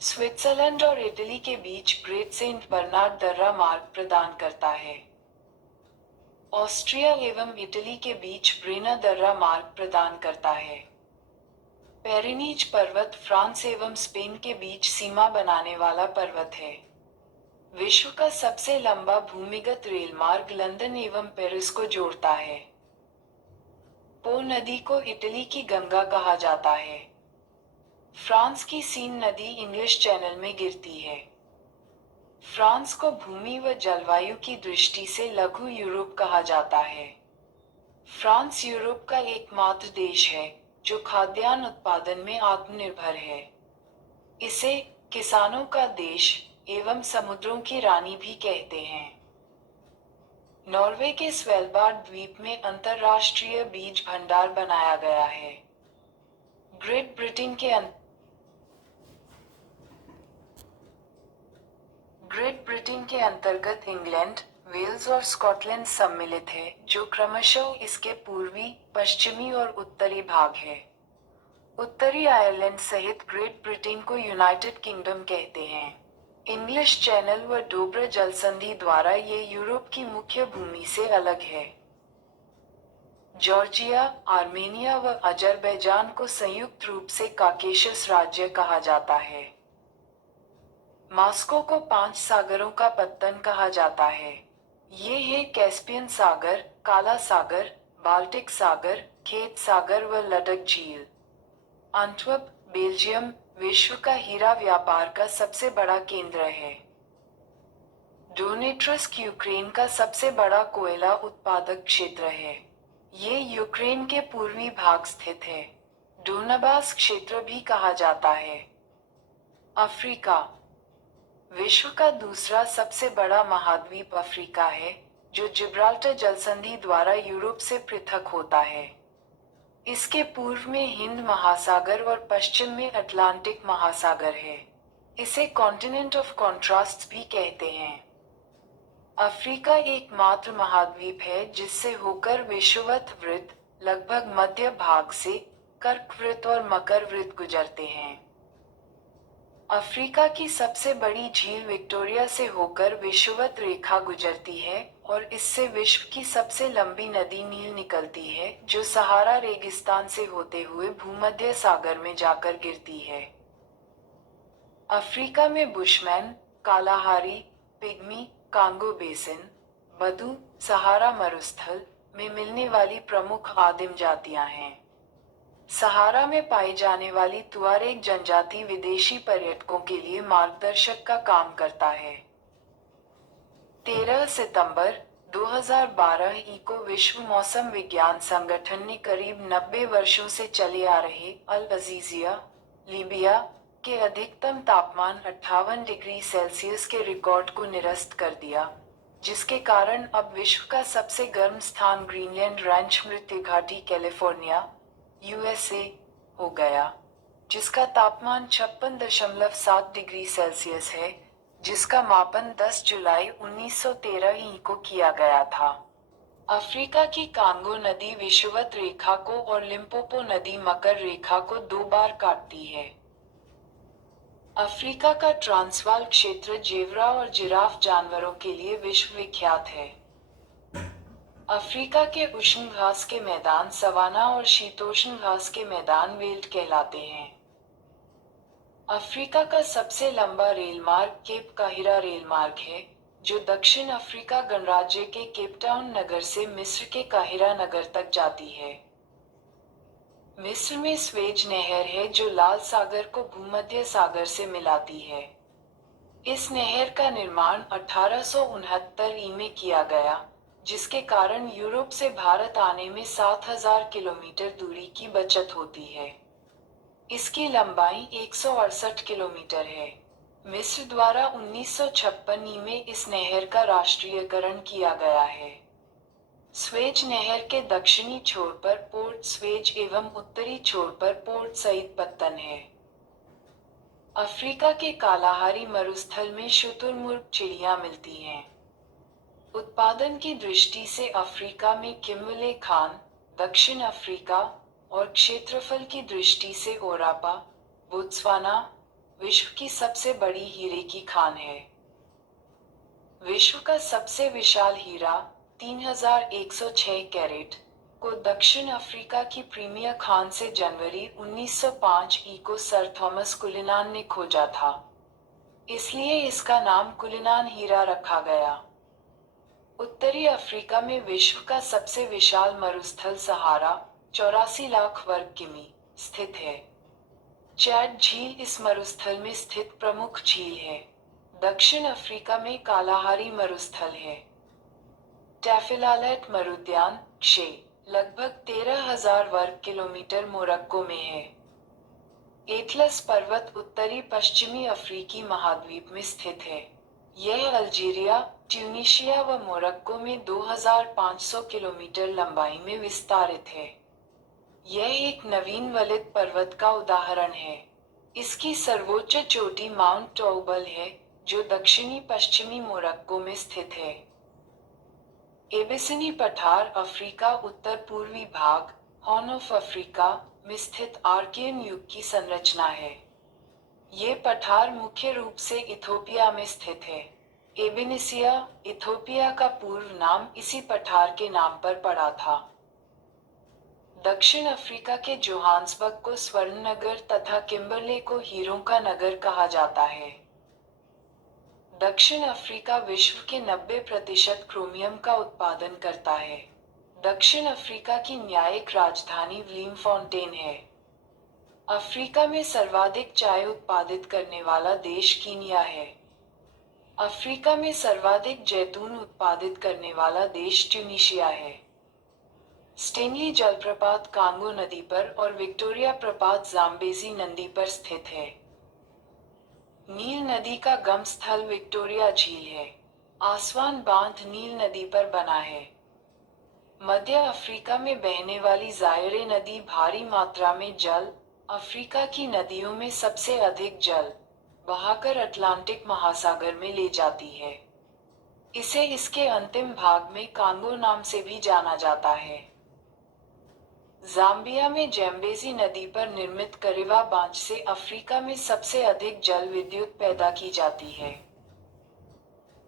स्विट्जरलैंड और इटली के बीच ग्रेट सेंट बर्नार्ड दर्रा मार्ग प्रदान करता है। ऑस्ट्रिया एवं इटली के बीच ब्रेना दर्रा मार्ग प्रदान करता है। पेरिनीज पर्वत फ्रांस एवं स्पेन के बीच सीमा बनाने वाला पर्वत है। विश्व का सबसे लंबा भूमिगत रेल मार्ग लंदन एवं पेरिस को जोड़ता है। पो नदी को इटली की गंगा कहा जाता है। फ्रांस की सीन नदी इंग्लिश चैनल में गिरती है। फ्रांस को भूमि व जलवायु की दृष्टि से लघु यूरोप कहा जाता है। फ्रांस यूरोप का एकमात्र देश है जो खाद्यान्न उत्पादन में आत्मनिर्भर है। इसे किसानों का देश एवं समुद्रों की रानी भी कहते हैं। नॉर्वे के स्वेलबार्ड द्वीप में अंतरराष्ट्रीय बीज भंडार बनाया गया है। ग्रेट ब्रिटेन के अंतर्गत इंग्लैंड, वेल्स और स्कॉटलैंड सम्मिलित है, जो क्रमशः इसके पूर्वी, पश्चिमी और उत्तरी भाग है। उत्तरी आयरलैंड सहित ग्रेट ब्रिटेन को यूनाइटेड किंगडम कहते हैं। इंग्लिश चैनल व डोब्र जलसंधि द्वारा ये यूरोप की मुख्य भूमि से अलग है। जॉर्जिया, आर्मेनिया व अजरबैजान को संयुक्त रूप से काकेशस राज्य कहा जाता है। मॉस्को को 5 सागरों का पत्तन कहा जाता है। ये है कैस्पियन सागर, काला सागर, बाल्टिक सागर, खेत सागर व लडक झील। एंटवर्प, बेल्जियम, विश्व का हीरा व्यापार का सबसे बड़ा केंद्र है। डोनेट्स्क यूक्रेन का सबसे बड़ा कोयला उत्पादक क्षेत्र है। ये यूक्रेन के पूर्वी भाग स्थित है। डोनाबास क्षेत्र भी कहा जाता है। अफ्रीका विश्व का दूसरा सबसे बड़ा महाद्वीप अफ्रीका है, जो जिब्राल्टर जलसंधि द्वारा यूरोप से पृथक होता है। इसके पूर्व में हिंद महासागर और पश्चिम में अटलांटिक महासागर है। इसे कॉन्टिनेंट ऑफ कॉन्ट्रास्ट्स भी कहते हैं। अफ्रीका एकमात्र महाद्वीप है जिससे होकर विषुवत वृत्त, लगभग मध्य भाग से, कर्क वृत्त और मकर वृत्त गुजरते हैं। अफ्रीका की सबसे बड़ी झील विक्टोरिया से होकर विषुवत रेखा गुजरती है और इससे विश्व की सबसे लंबी नदी नील निकलती है, जो सहारा रेगिस्तान से होते हुए भूमध्य सागर में जाकर गिरती है। अफ्रीका में Bushman, Kalahari, pygmy, Congo basin, Bedouin, Sahara मरुस्थल में मिलने वाली प्रमुख आदिम जातियां हैं। सहारा में पाई जाने वाली तुआरेग जनजाति विदेशी पर्यटकों के लिए मार्गदर्शक का काम करता है। 13 सितंबर 2012 को विश्व मौसम विज्ञान संगठन ने करीब 90 वर्षों से चले आ रहे अल अजीजिया, लीबिया के अधिकतम तापमान 58 डिग्री सेल्सियस के रिकॉर्ड को निरस्त कर दिया, जिसके कारण अब विश्व का सबसे गर्म स्थान ग्रीनलैंड रैंच मृत्यु घाटी कैलिफोर्निया, यूएसए हो गया, जिसका तापमान 56.7 डिग्री सेल्सियस है, जिसका मापन 10 जुलाई 1913 को किया गया था। अफ्रीका की कांगो नदी विषुवत रेखा को और लिम्पोपो नदी मकर रेखा को 2 बार काटती है। अफ्रीका का ट्रांसवाल क्षेत्र जेब्रा और जिराफ जानवरों के लिए विश्व विख्यात है। अफ्रीका के उष्ण घास के मैदान सवाना और शीतोष्ण घास के मैदान वेल्ड कहलाते हैं। अफ्रीका का सबसे लंबा रेलमार्ग केप काहिरा रेलमार्ग है, जो दक्षिण अफ्रीका गणराज्य के केपटाउन नगर से मिस्र के काहिरा नगर तक जाती है। मिस्र में स्वेज नहर है जो लाल सागर को भूमध्य सागर से मिलाती है। इस नहर का निर्माण 1869 में किया गया, जिसके कारण यूरोप से भारत आने में 7000 किलोमीटर दूरी की बचत होती है। इसकी लंबाई 168 किलोमीटर है। मिस्र द्वारा 1956 में इस नहर का राष्ट्रीयकरण किया गया है। स्वेज नहर के दक्षिणी छोर पर पोर्ट स्वेज एवं उत्तरी छोर पर पोर्ट सईद पत्तन है। अफ्रीका के कालाहारी मरुस्थल में शुतुरमुर्ग चिड़िया मिलती हैं। उत्पादन की दृष्टि से अफ्रीका में किम्बले खान, दक्षिण अफ्रीका, और क्षेत्रफल की दृष्टि से ओरापा, बोत्सवाना, विश्व की सबसे बड़ी हीरे की खान है। विश्व का सबसे विशाल हीरा 3106 कैरेट को दक्षिण अफ्रीका की प्रीमियर खान से जनवरी 1905 को सर थॉमस कुलिनान ने खोजा था। इसलिए इसका नाम कुलिनान हीरा रखा गया। उत्तरी अफ्रीका में विश्व का सबसे विशाल मरुस्थल सहारा 84 लाख वर्ग किमी स्थित है। चैड झील इस मरुस्थल में स्थित प्रमुख झील है। दक्षिण अफ्रीका में कालाहारी मरुस्थल है। टैफिलालैट मरुद्यान क्षे लगभग 13,000 वर्ग किलोमीटर मोरक्को में है। एटलस पर्वत उत्तरी पश्चिमी अफ्रीकी महाद्वीप में स्थित है। यह अल्जीरिया, ट्यूनीशिया व मोरक्को में 2500 किलोमीटर लंबाई में विस्तारित है। यह एक नवीन वलित पर्वत का उदाहरण है। इसकी सर्वोच्च चोटी माउंट टॉउबल है, जो दक्षिणी पश्चिमी मोरक्को में स्थित है। एबिसिनी पठार अफ्रीका उत्तर पूर्वी भाग, हॉर्न ऑफ अफ्रीका, में स्थित आर्कियन युग की संरचना है। ये पठार मुख्य रूप से इथोपिया में स्थित है। एबिनिसिया, इथोपिया का पूर्व नाम इसी पठार के नाम पर पड़ा था। दक्षिण अफ्रीका के जोहान्सबर्ग को स्वर्ण नगर तथा किम्बरले को हीरों का नगर कहा जाता है। दक्षिण अफ्रीका विश्व के 90% क्रोमियम का उत्पादन करता है। दक्षिण अफ्रीका की न्यायिक राजधानी व्लीमफॉन्टेन है। अफ्रीका में सर्वाधिक चाय उत्पादित करने वाला देश कीनिया है। अफ्रीका में सर्वाधिक जैतून उत्पादित करने वाला देश ट्यूनीशिया है। स्टेनली जलप्रपात कांगो नदी पर और विक्टोरिया प्रपात जाम्बेजी नदी पर स्थित है। नील नदी का गम स्थल विक्टोरिया झील है। आसवान बांध नील नदी पर बना है। मध्य अफ्रीका में बहने वाली जायरे नदी भारी मात्रा में जल, अफ्रीका की नदियों में सबसे अधिक जल, बहाकर अटलांटिक महासागर में ले जाती है। इसे इसके अंतिम भाग में कांगो नाम से भी जाना जाता है। जाम्बिया में जैम्बेजी नदी पर निर्मित करिवा बांध से अफ्रीका में सबसे अधिक जल विद्युत पैदा की जाती है।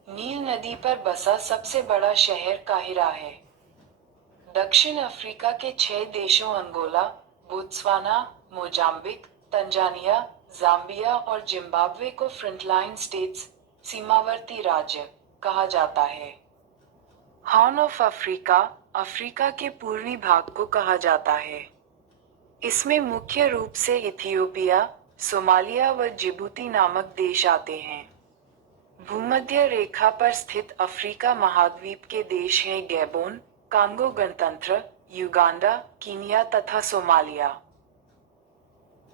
नील नदी पर बसा सबसे बड़ा शहर काहिरा है। दक्षिण अफ्रीका के 6 देशों Angola, Botswana, Mozambique, Tanzania, Zambia और जिम्बाब्वे को फ्रंटलाइन स्टेट्स, सीमावर्ती राज्य, कहा जाता है। हॉर्न ऑफ अफ्रीका, अफ्रीका के पूर्वी भाग को कहा जाता है। इसमें मुख्य रूप से इथियोपिया, सोमालिया व जिबूती नामक देश आते हैं। भूमध्य रेखा पर स्थित अफ्रीका महाद्वीप के देश हैं गैबोन, कांगो गणतंत्र, युगांडा, कीनिया तथा सोमालिया।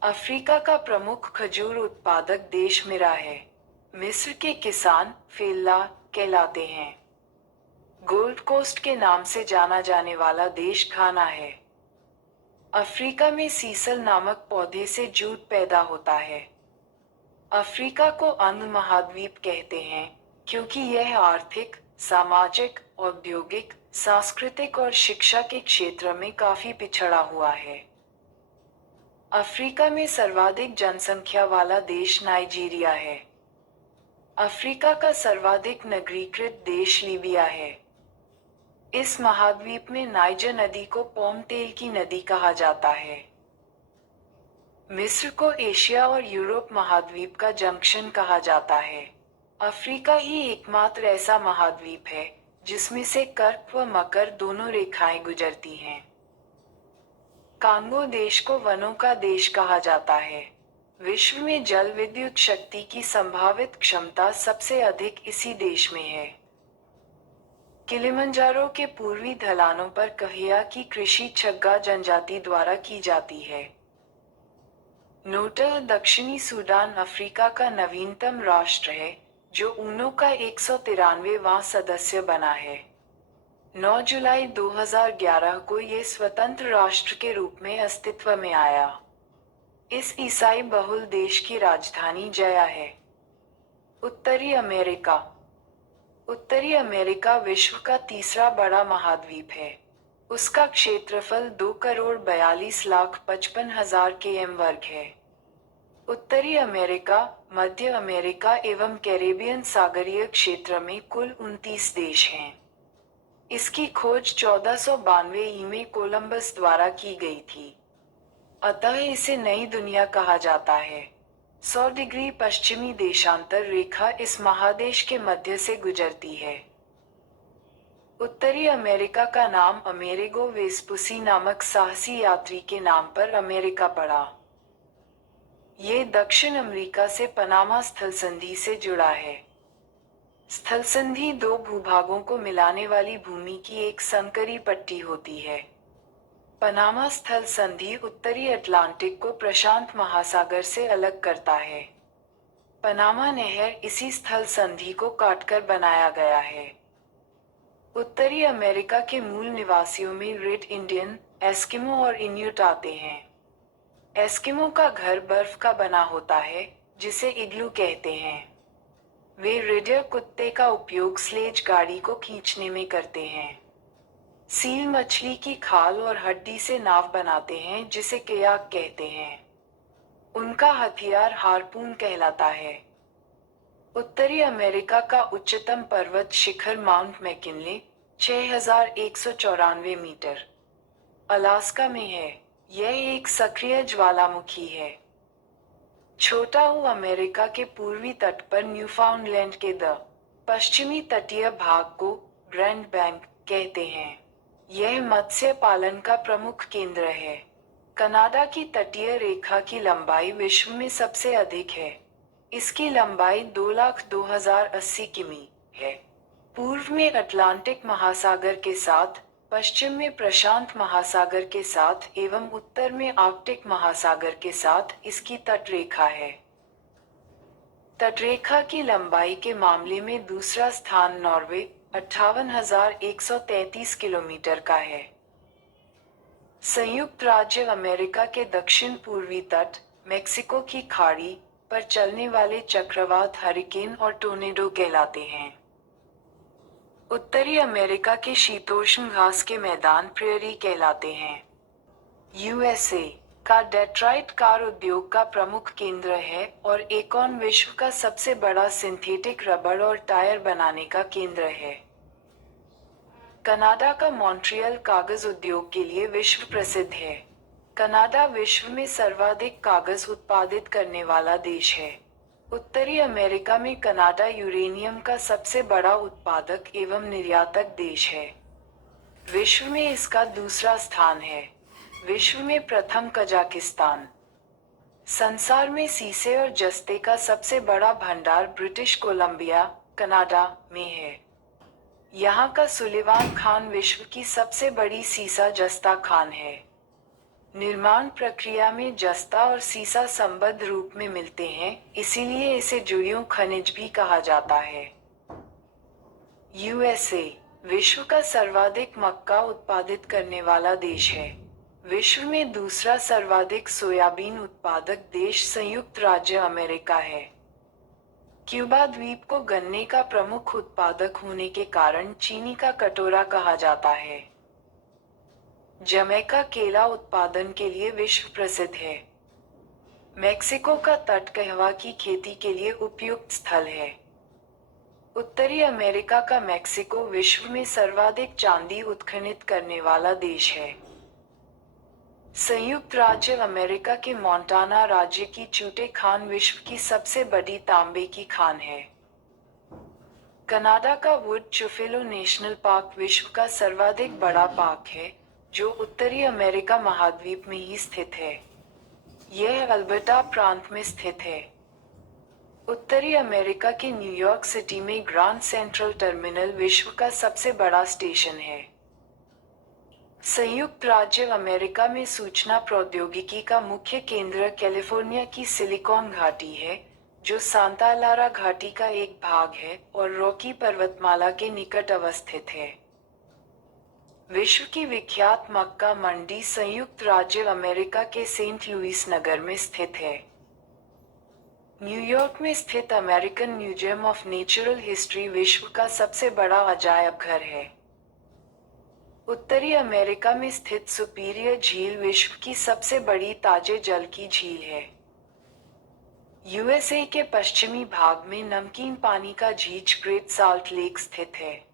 अफ्रीका का प्रमुख खजूर उत्पादक देश मिरा है। मिस्र के किसान फेल्ला कहलाते हैं। गोल्ड कोस्ट के नाम से जाना जाने वाला देश घाना है। अफ्रीका में सीसल नामक पौधे से जूट पैदा होता है। अफ्रीका को अन्य महाद्वीप कहते हैं, क्योंकि यह आर्थिक, सामाजिक, औद्योगिक, सांस्कृतिक और शिक्षा के क्षेत्र में काफी पिछड़ा हुआ है। अफ्रीका में सर्वाधिक जनसंख्या वाला देश नाइजीरिया है। अफ्रीका का सर्वाधिक नगरीकृत देश लीबिया है। इस महाद्वीप में नाइजर नदी को पाम तेल की नदी कहा जाता है। मिस्र को एशिया और यूरोप महाद्वीप का जंक्शन कहा जाता है। अफ्रीका ही एकमात्र ऐसा महाद्वीप है जिसमें से कर्क व मकर दोनों रेखाएं गुजरती हैं। कांगो देश को वनों का देश कहा जाता है। विश्व में जल विद्युत शक्ति की संभावित क्षमता सबसे अधिक इसी देश में है। किलिमंजारो के पूर्वी ढलानों पर कहिया की कृषि छग्गा जनजाति द्वारा की जाती है। नोटा दक्षिणी सूडान अफ्रीका का नवीनतम राष्ट्र है जो ऊनो का 193वां सदस्य बना है। 9 जुलाई 2011 को ये स्वतंत्र राष्ट्र के रूप में अस्तित्व में आया। इस ईसाई बहुल देश की राजधानी जया है। उत्तरी अमेरिका। उत्तरी अमेरिका विश्व का तीसरा बड़ा महाद्वीप है। उसका क्षेत्रफल 2,42,55,000 km वर्ग है। उत्तरी अमेरिका, मध्य अमेरिका एवं कैरेबियन सागरीय क्षेत्र में कुल 29 देश हैं। इसकी खोज 1492 में कोलंबस द्वारा की गई थी। अतः इसे नई दुनिया कहा जाता है। 100 डिग्री पश्चिमी देशांतर रेखा इस महादेश के मध्य से गुजरती है। उत्तरी अमेरिका का नाम अमेरिगो वेस्पुसी नामक साहसी यात्री के नाम पर अमेरिका पड़ा। ये दक्षिण अमेरिका से पनामा स्थल संधि से जुड़ा है। स्थल संधि दो भूभागों को मिलाने वाली भूमि की एक संकरी पट्टी होती है। पनामा स्थल संधि उत्तरी अटलांटिक को प्रशांत महासागर से अलग करता है। पनामा नहर इसी स्थल संधि को काटकर बनाया गया है। उत्तरी अमेरिका के मूल निवासियों में रेड इंडियन, एस्किमो और इन्यूट आते हैं। एस्किमो का घर बर्फ का बना होता है जिसे इग्लू कहते हैं। वे रेडियर कुत्ते का उपयोग स्लेज गाड़ी को खींचने में करते हैं। सील मछली की खाल और हड्डी से नाव बनाते हैं जिसे कयाक कहते हैं। उनका हथियार हार्पून कहलाता है। उत्तरी अमेरिका का उच्चतम पर्वत शिखर माउंट मैकिनले 6,194 मीटर अलास्का में है। यह एक सक्रिय ज्वालामुखी है। छोटा ऊ अमेरिका के पूर्वी तट पर न्यूफाउंडलैंड के पश्चिमी तटीय भाग को ग्रैंड बैंक कहते हैं। यह मत्स्य पालन का प्रमुख केंद्र है। कनाडा की तटीय रेखा की लंबाई विश्व में सबसे अधिक है। इसकी लंबाई 2,02,080 किमी है। पूर्व में अटलांटिक महासागर के साथ, पश्चिम में प्रशांत महासागर के साथ एवं उत्तर में आर्कटिक महासागर के साथ इसकी तटरेखा है। तटरेखा की लंबाई के मामले में दूसरा स्थान नॉर्वे 58,133 किलोमीटर का है। संयुक्त राज्य अमेरिका के दक्षिण पूर्वी तट, मेक्सिको की खाड़ी पर चलने वाले चक्रवात हरिकेन और टोर्नेडो कहलाते हैं। उत्तरी अमेरिका के शीतोष्ण घास के मैदान प्रेयरी कहलाते हैं। यूएसए का डेट्रॉइट कार उद्योग का प्रमुख केंद्र है और एकॉन विश्व का सबसे बड़ा सिंथेटिक रबड़ और टायर बनाने का केंद्र है। कनाडा का मॉन्ट्रियल कागज उद्योग के लिए विश्व प्रसिद्ध है। कनाडा विश्व में सर्वाधिक कागज उत्पादित करने वाला देश है। उत्तरी अमेरिका में कनाडा यूरेनियम का सबसे बड़ा उत्पादक एवं निर्यातक देश है। विश्व में इसका दूसरा स्थान है। विश्व में प्रथम कजाकिस्तान। संसार में सीसे और जस्ते का सबसे बड़ा भंडार ब्रिटिश कोलंबिया, कनाडा में है। यहाँ का सुलेवान खान विश्व की सबसे बड़ी सीसा जस्ता खान है। निर्माण प्रक्रिया में जस्ता और सीसा संबद्ध रूप में मिलते हैं, इसीलिए इसे जुड़ियों खनिज भी कहा जाता है। यूएसए विश्व का सर्वाधिक मक्का उत्पादित करने वाला देश है। विश्व में दूसरा सर्वाधिक सोयाबीन उत्पादक देश संयुक्त राज्य अमेरिका है। क्यूबा द्वीप को गन्ने का प्रमुख उत्पादक होने के कारण चीनी का कटोरा कहा जाता है। जमैका केला उत्पादन के लिए विश्व प्रसिद्ध है। मेक्सिको का तट कहवा की खेती के लिए उपयुक्त स्थल है। उत्तरी अमेरिका का मेक्सिको विश्व में सर्वाधिक चांदी उत्खनन करने वाला देश है। संयुक्त राज्य अमेरिका के मोंटाना राज्य की चूटे खान विश्व की सबसे बड़ी तांबे की खान है। कनाडा का वुड चुफेलो नेशनल पार्क विश्व का सर्वाधिक बड़ा पार्क है, जो उत्तरी अमेरिका महाद्वीप में ही स्थित है। यह अल्बर्टा प्रांत में स्थित है। उत्तरी अमेरिका के न्यूयॉर्क सिटी में ग्रांड सेंट्रल टर्मिनल विश्व का सबसे बड़ा स्टेशन है। संयुक्त राज्य अमेरिका में सूचना प्रौद्योगिकी का मुख्य केंद्र कैलिफोर्निया की सिलिकॉन घाटी है, जो सांता लारा घाटी का एक भाग है और रॉकी पर्वतमाला के निकट अवस्थित है। विश्व की विख्यात मक्का मंडी संयुक्त राज्य अमेरिका के सेंट लुइस नगर में स्थित है। न्यूयॉर्क में स्थित American museum of natural history विश्व का सबसे बड़ा अजायब घर है। उत्तरी अमेरिका में स्थित सुपीरियर झील विश्व की सबसे बड़ी ताजे जल की झील है। यूएसए के पश्चिमी भाग में नमकीन पानी का झील ग्रेट साल्ट लेक स्थित है।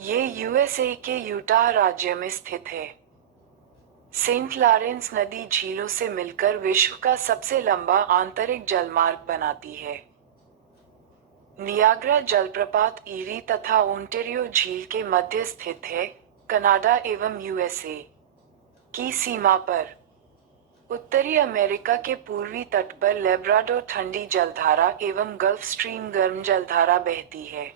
ये यूएसए के यूटाह राज्य में स्थित है। सेंट लॉरेंस नदी झीलों से मिलकर विश्व का सबसे लंबा आंतरिक जलमार्ग बनाती है। नियाग्रा जलप्रपात ईरी तथा ओंटारियो झील के मध्य स्थित है, कनाडा एवं यूएसए की सीमा पर। उत्तरी अमेरिका के पूर्वी तट पर लेब्राडोर ठंडी जलधारा एवं गल्फ स्ट्रीम गर्म जलधारा बहती है।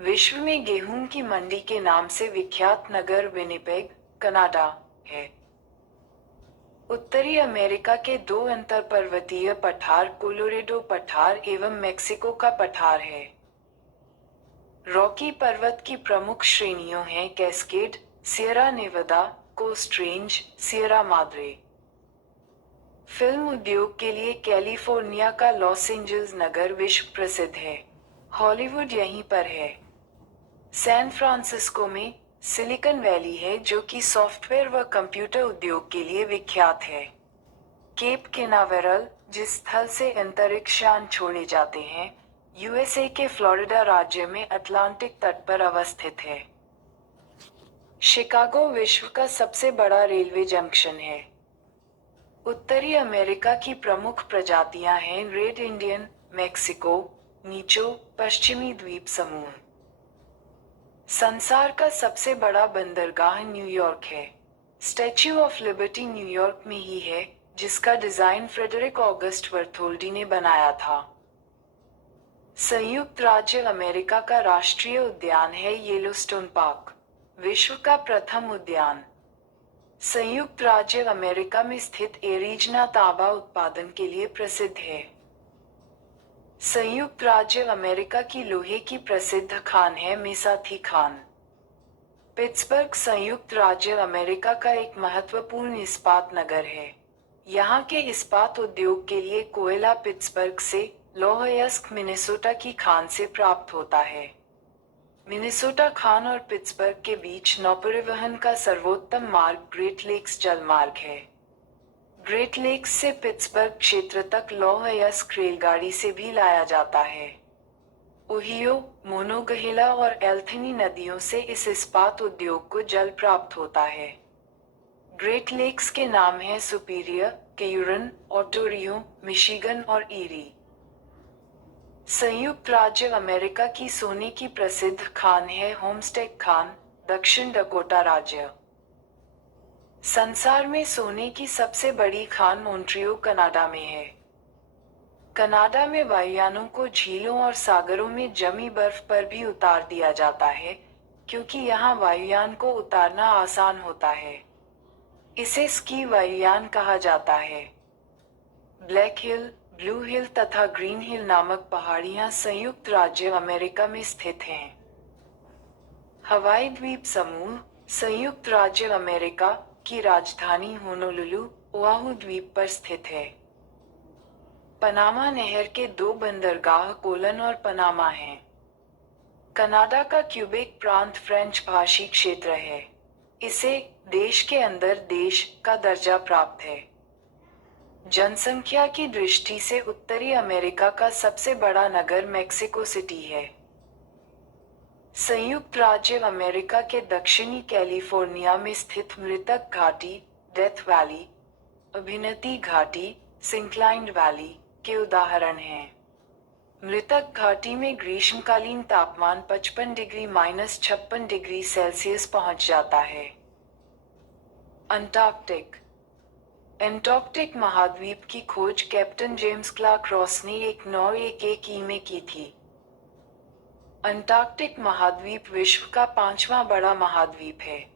विश्व में गेहूं की मंडी के नाम से विख्यात नगर विनिपेग, कनाडा है। उत्तरी अमेरिका के दो अंतरपर्वतीय पठार कोलोरेडो पठार एवं मेक्सिको का पठार है। रॉकी पर्वत की प्रमुख श्रेणियों हैं Cascade, Sierra Nevada, Coast Range, Sierra Madre. Film उद्योग के लिए कैलिफोर्निया का लॉस एंजल्स नगर विश्व प्रसिद्ध है। हॉलीवुड यहीं पर है। सैन फ्रांसिस्को में सिलिकॉन वैली है, जो कि सॉफ्टवेयर व कंप्यूटर उद्योग के लिए विख्यात है। केप केनावेरल, जिस स्थल से अंतरिक्ष यान छोड़े जाते हैं, यूएसए के फ्लोरिडा राज्य में अटलांटिक तट पर अवस्थित है। शिकागो विश्व का सबसे बड़ा रेलवे जंक्शन है। उत्तरी अमेरिका की प्रमुख प्रजातियां हैं रेड इंडियन, मेक्सिको, नीचो, पश्चिमी द्वीप समूह। संसार का सबसे बड़ा बंदरगाह न्यूयॉर्क है। स्टैच्यू ऑफ लिबर्टी न्यूयॉर्क में ही है, जिसका डिजाइन फ्रेडरिक ऑगस्ट बर्थोल्डी ने बनाया था। संयुक्त राज्य अमेरिका का राष्ट्रीय उद्यान है येलोस्टोन पार्क, विश्व का प्रथम उद्यान। संयुक्त राज्य अमेरिका में स्थित एरिज़ोना तांबा उत्पादन के लिए प्रसिद्ध है। संयुक्त राज्य अमेरिका की लोहे की प्रसिद्ध खान है मेसाथी खान। पिट्सबर्ग संयुक्त राज्य अमेरिका का एक महत्वपूर्ण इस्पात नगर है। यहाँ के इस्पात उद्योग के लिए कोयला पिट्सबर्ग से लौह-अयस्क मिनेसोटा की खान से प्राप्त होता है। मिनेसोटा खान और पिट्सबर्ग के बीच नौपरिवहन का सर्वोत्तम मार्ग ग्रेट लेक्स जलमार्ग है। ग्रेट लेक्स से पिट्सबर्ग क्षेत्र तक लौह-अयस्क रेलगाड़ी से भी लाया जाता है। ओहियो, मोनोगहेला और एल्थिनी नदियों से इस इस्पात उद्योग को जल प्राप्त होता है। ग्रेट लेक्स के नाम हैं सुपीरियर, केयूरन, ओंटारियो, मिशिगन और ईरी। संयुक्त राज्य अमेरिका की सोने की प्रसिद्ध खान है होमस्टेड खान, दक्षिण डकोटा राज्य। संसार में सोने की सबसे बड़ी खान ओंटारियो, कनाडा में है। कनाडा में वायुयानों को झीलों और सागरों में जमी बर्फ पर भी उतार दिया जाता है, क्योंकि यहाँ वायुयान को उतारना आसान होता है। इसे स्की वायुयान कहा जाता है। ब्लैक हिल, ब्लू हिल तथा ग्रीन हिल नामक पहाड़ियाँ संयुक्त राज्य अमेरिका में स्थित हैं। हवाई द्वीप समूह संयुक्त राज्य अमेरिका की राजधानी होनोलुलु, ओआहू द्वीप पर स्थित है। पनामा नहर के दो बंदरगाह कोलन और पनामा हैं। कनाडा का क्यूबेक प्रांत फ्रेंच भाषी क्षेत्र है। इसे देश के अंदर देश का दर्जा प्राप्त है। जनसंख्या की दृष्टि से उत्तरी अमेरिका का सबसे बड़ा नगर मेक्सिको सिटी है। संयुक्त राज्य अमेरिका के दक्षिणी कैलिफोर्निया में स्थित मृतक घाटी डेथ वैली, अभिनति घाटी सिंक्लाइंड वैली के उदाहरण हैं। मृतक घाटी में ग्रीष्मकालीन तापमान 55 डिग्री -56 डिग्री सेल्सियस पहुंच जाता है। अंटार्कटिक एंटार्कटिक महाद्वीप की खोज कैप्टन जेम्स क्लार्क रॉस ने 1911 में की थी। अंटार्कटिक महाद्वीप विश्व का 5वां बड़ा महाद्वीप है।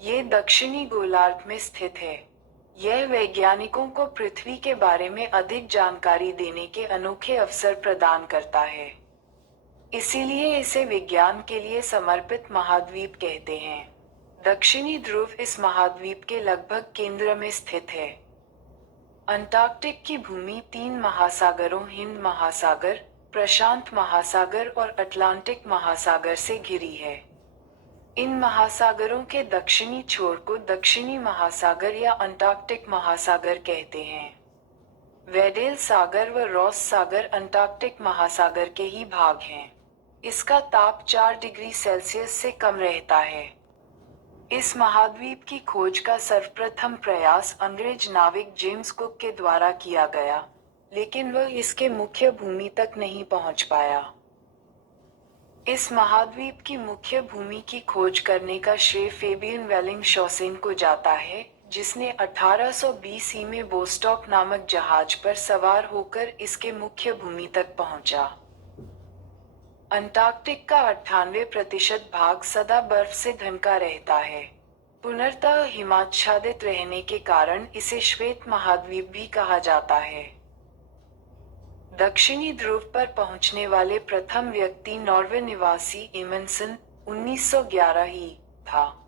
ये दक्षिणी गोलार्ध में स्थित है। यह वैज्ञानिकों को पृथ्वी के बारे में अधिक जानकारी देने के अनोखे अवसर प्रदान करता है। इसीलिए इसे विज्ञान के लिए समर्पित महाद्वीप कहते हैं। दक्षिणी ध्रुव इस महाद्वीप के लगभग केंद्र में स्थित है। अंटार्कटिक की भूमि 3 महासागरों हिंद महासागर, प्रशांत महासागर और अटलांटिक महासागर से घिरी है। इन महासागरों के दक्षिणी छोर को दक्षिणी महासागर या अंटार्कटिक महासागर कहते हैं। वेडेल सागर व रॉस सागर अंटार्कटिक महासागर के ही भाग हैं। इसका ताप 4 डिग्री सेल्सियस से कम रहता है। इस महाद्वीप की खोज का सर्वप्रथम प्रयास अंग्रेज नाविक जेम्स कुक के द्वारा किया गया, लेकिन वह इसके मुख्य भूमि तक नहीं पहुंच पाया। इस महाद्वीप की मुख्य भूमि की खोज करने का श्रेय फेबियन वेलिंगशॉसेन को जाता है, जिसने 1820 में बोस्टॉक नामक जहाज पर सवार होकर इसके मुख्य भूमि तक पहुंचा। अंटार्कटिक का 98% भाग सदा बर्फ से ढंका रहता है। पूर्णतः हिमाच्छादित रहने के कारण इसे श्वेत महाद्वीप भी कहा जाता है। दक्षिणी ध्रुव पर पहुंचने वाले प्रथम व्यक्ति नॉर्वे निवासी एमंडसन 1911 ही था।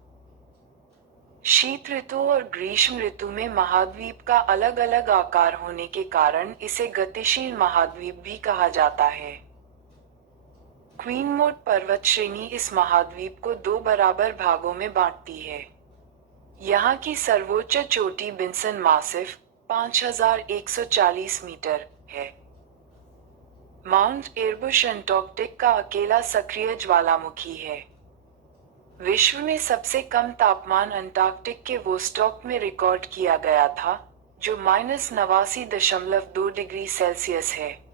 शीत ऋतु और ग्रीष्म ऋतु में महाद्वीप का अलग अलग आकार होने के कारण इसे गतिशील महाद्वीप भी कहा जाता है। क्वीन मोड पर्वत श्रेणी इस महाद्वीप को 2 बराबर भागों में बांटती है। यहाँ की सर्वोच्च चोटी बिन्सन मासिफ 5140 मीटर है। माउंट एयरबुश अंटार्कटिक का अकेला सक्रिय ज्वालामुखी है। विश्व में सबसे कम तापमान अंटार्कटिक के वोस्टॉक में रिकॉर्ड किया गया था, जो -89.2 डिग्री सेल्सियस है।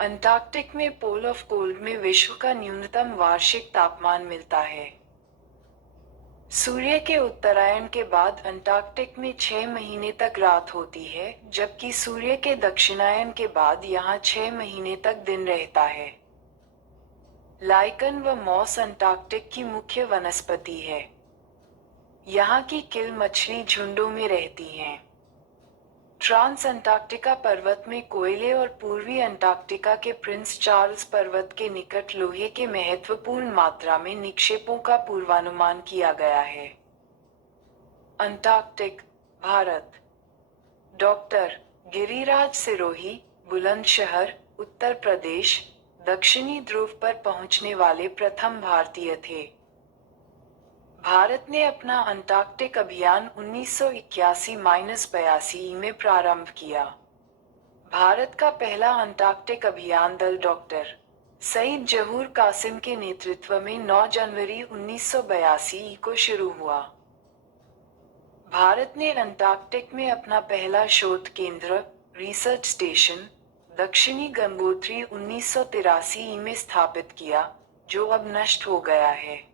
अंटार्कटिक में पोल ऑफ कोल्ड में विश्व का न्यूनतम वार्षिक तापमान मिलता है। सूर्य के उत्तरायण के बाद अंटार्कटिक में 6 महीने तक रात होती है, जबकि सूर्य के दक्षिणायन के बाद यहाँ 6 महीने तक दिन रहता है। लाइकन व मॉस अंटार्कटिक की मुख्य वनस्पति है। यहाँ की किल मछली झुंडों में रहती हैं। ट्रांस अंटार्कटिका पर्वत में कोयले और पूर्वी अंटार्कटिका के प्रिंस चार्ल्स पर्वत के निकट लोहे के महत्वपूर्ण मात्रा में निक्षेपों का पूर्वानुमान किया गया है। अंटार्कटिक, भारत। डॉक्टर गिरिराज सिरोही, बुलंदशहर, उत्तर प्रदेश, दक्षिणी ध्रुव पर पहुंचने वाले प्रथम भारतीय थे। भारत ने अपना अंटार्कटिक अभियान 1981-82 में प्रारंभ किया। भारत का पहला अंटार्कटिक अभियान दल डॉक्टर सईद जहूर कासिम के नेतृत्व में 9 जनवरी 1982 को शुरू हुआ। भारत ने अंटार्कटिक में अपना पहला शोध केंद्र, रिसर्च स्टेशन, दक्षिणी गंगोत्री 1983 में स्थापित किया, जो अब नष्ट हो गया है।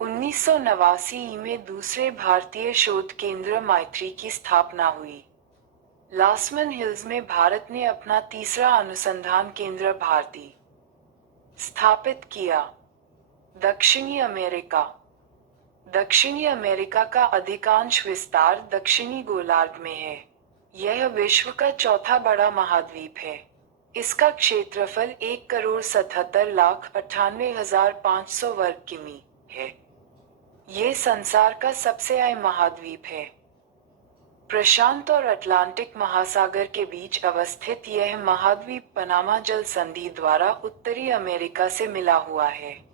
1989 में दूसरे भारतीय शोध केंद्र मैत्री की स्थापना हुई। लासमन हिल्स में भारत ने अपना तीसरा अनुसंधान केंद्र भारती स्थापित किया। दक्षिणी अमेरिका। दक्षिणी अमेरिका का अधिकांश विस्तार दक्षिणी गोलार्ध में है। यह विश्व का चौथा बड़ा महाद्वीप है। इसका क्षेत्रफल 1,77,98,500 वर्ग किमी है। ये संसार का सबसे बड़ा महाद्वीप है। प्रशांत और अटलांटिक महासागर के बीच अवस्थित यह महाद्वीप पनामा जल संधि द्वारा उत्तरी अमेरिका से मिला हुआ है।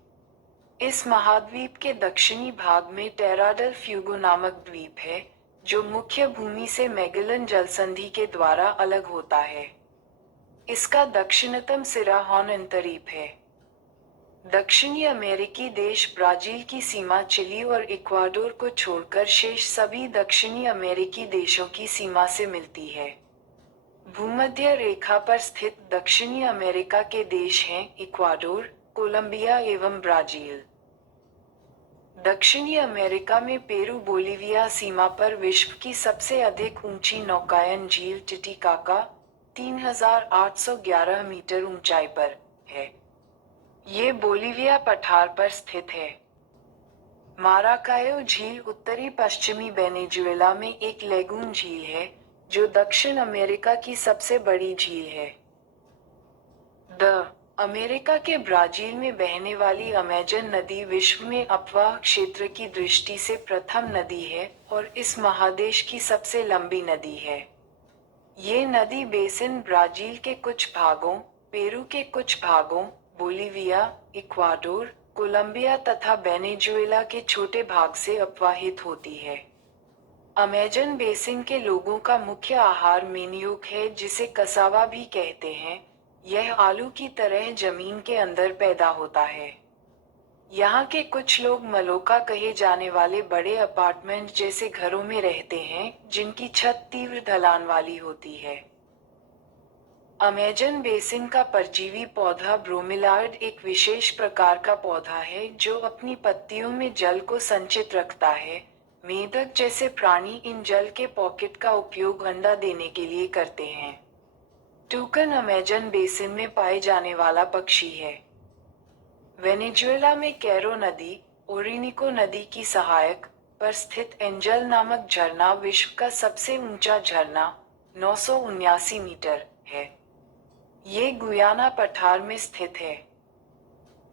इस महाद्वीप के दक्षिणी भाग में टेरा डेल फ्यूगो नामक द्वीप है, जो मुख्य भूमि से मैगेलन जलसंधि के द्वारा अलग होता है। इसका दक्षिणतम सिरा हॉर्न अंतरीप है। दक्षिणी अमेरिकी देश ब्राजील की सीमा चिली और इक्वाडोर को छोड़कर शेष सभी दक्षिणी अमेरिकी देशों की सीमा से मिलती है। भूमध्य रेखा पर स्थित दक्षिणी अमेरिका के देश हैं इक्वाडोर, कोलंबिया एवं ब्राजील। दक्षिणी अमेरिका में पेरू बोलिविया सीमा पर विश्व की सबसे अधिक ऊंची नौकायन झील टिटिकाका 3811 मीटर ऊंचाई पर है। ये बोलिविया पठार पर स्थित है। माराकायो झील उत्तरी पश्चिमी वेनेजुएला में एक लेगून झील है, जो दक्षिण अमेरिका की सबसे बड़ी झील है। अमेरिका के ब्राजील में बहने वाली अमेजन नदी विश्व में अपवाह क्षेत्र की दृष्टि से प्रथम नदी है और इस महादेश की सबसे लंबी नदी है। ये नदी बेसिन ब्राजील के कुछ भागों, पेरू के कुछ भागों, बोलिविया, इक्वाडोर, कोलंबिया तथा वेनेजुएला के छोटे भाग से अपवाहित होती है। अमेजन बेसिन के लोगों का मुख्य आहार मेनियोक है, जिसे कसावा भी कहते हैं। यह आलू की तरह जमीन के अंदर पैदा होता है। यहाँ के कुछ लोग मलोका कहे जाने वाले बड़े अपार्टमेंट जैसे घरों में रहते हैं, जिनकी छत तीव्र ढलान वाली होती है। अमेजन बेसिन का परजीवी पौधा ब्रोमिलार्ड एक विशेष प्रकार का पौधा है, जो अपनी पत्तियों में जल को संचित रखता है। मेढक जैसे प्राणी इन जल के पॉकेट का उपयोग अंडा देने के लिए करते हैं। टूकन अमेजन बेसिन में पाए जाने वाला पक्षी है। वेनेजुएला में कैरो नदी, ओरिनिको नदी की सहायक पर स्थित एंजल नामक झरना विश्व का सबसे ऊंचा झरना 979 मीटर है। ये गुयाना पठार में स्थित है।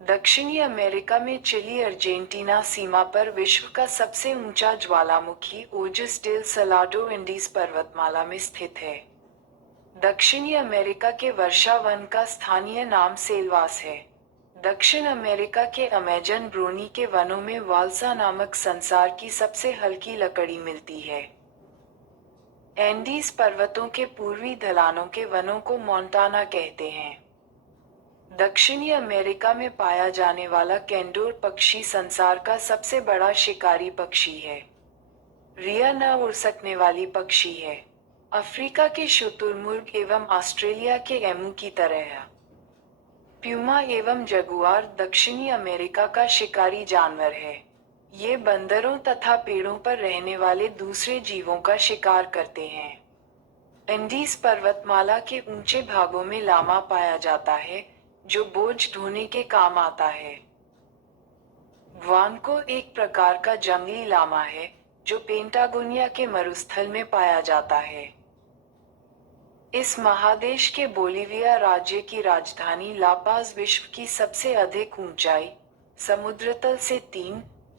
दक्षिणी अमेरिका में चिली अर्जेंटीना सीमा पर विश्व का सबसे ऊंचा ज्वालामुखी ओजस डेल सलाडो इंडीज पर्वतमाला में स्थित है। दक्षिणी अमेरिका के वर्षा वन का स्थानीय नाम सेल्वास है। दक्षिण अमेरिका के अमेजन ब्रोनी के वनों में वाल्सा नामक संसार की सबसे हल्की लकड़ी मिलती है। एंडीज पर्वतों के पूर्वी ढलानों के वनों को मोंटाना कहते हैं। दक्षिणी अमेरिका में पाया जाने वाला कैंडोर पक्षी संसार का सबसे बड़ा शिकारी पक्षी है। रिया न उड़ सकने वाली पक्षी है। अफ्रीका के शुतुरमुर्ग एवं ऑस्ट्रेलिया के एमू की तरह है। प्यूमा एवं जगुआर दक्षिणी अमेरिका का शिकारी जानवर है। ये बंदरों तथा पेड़ों पर रहने वाले दूसरे जीवों का शिकार करते हैं। एंडीज पर्वतमाला के ऊंचे भागों में लामा पाया जाता है, जो बोझ ढोने के काम आता है। ग्वानको एक प्रकार का जंगली लामा है, जो पेंटागोनिया के मरुस्थल में पाया जाता है। इस महादेश के बोलिविया राज्य की राजधानी लापाज विश्व की सबसे अधिक ऊंचाई, समुद्रतल से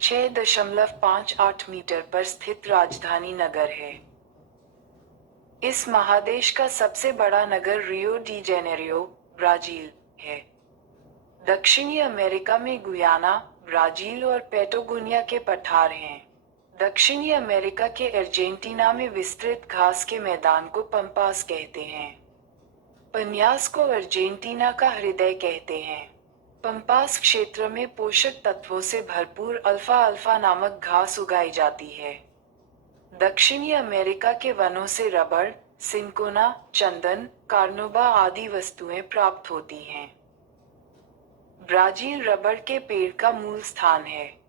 6.58 मीटर पर स्थित राजधानी नगर है। इस महादेश का सबसे बड़ा नगर रियो डी जेनेरियो, ब्राजील है। दक्षिणी अमेरिका में गुयाना, ब्राजील और पैटागोनिया के पठार हैं। दक्षिणी अमेरिका के अर्जेंटीना में विस्तृत घास के मैदान को पंपास कहते हैं। पन्यास को अर्जेंटीना का हृदय कहते हैं। पंपास क्षेत्र में पोषक तत्वों से भरपूर अल्फा नामक घास उगाई जाती है। दक्षिणी अमेरिका के वनों से रबड़, सिंकोना, चंदन, कार्नोबा आदि वस्तुएं प्राप्त होती हैं। ब्राजील रबड़ के पेड़ का मूल स्थान है।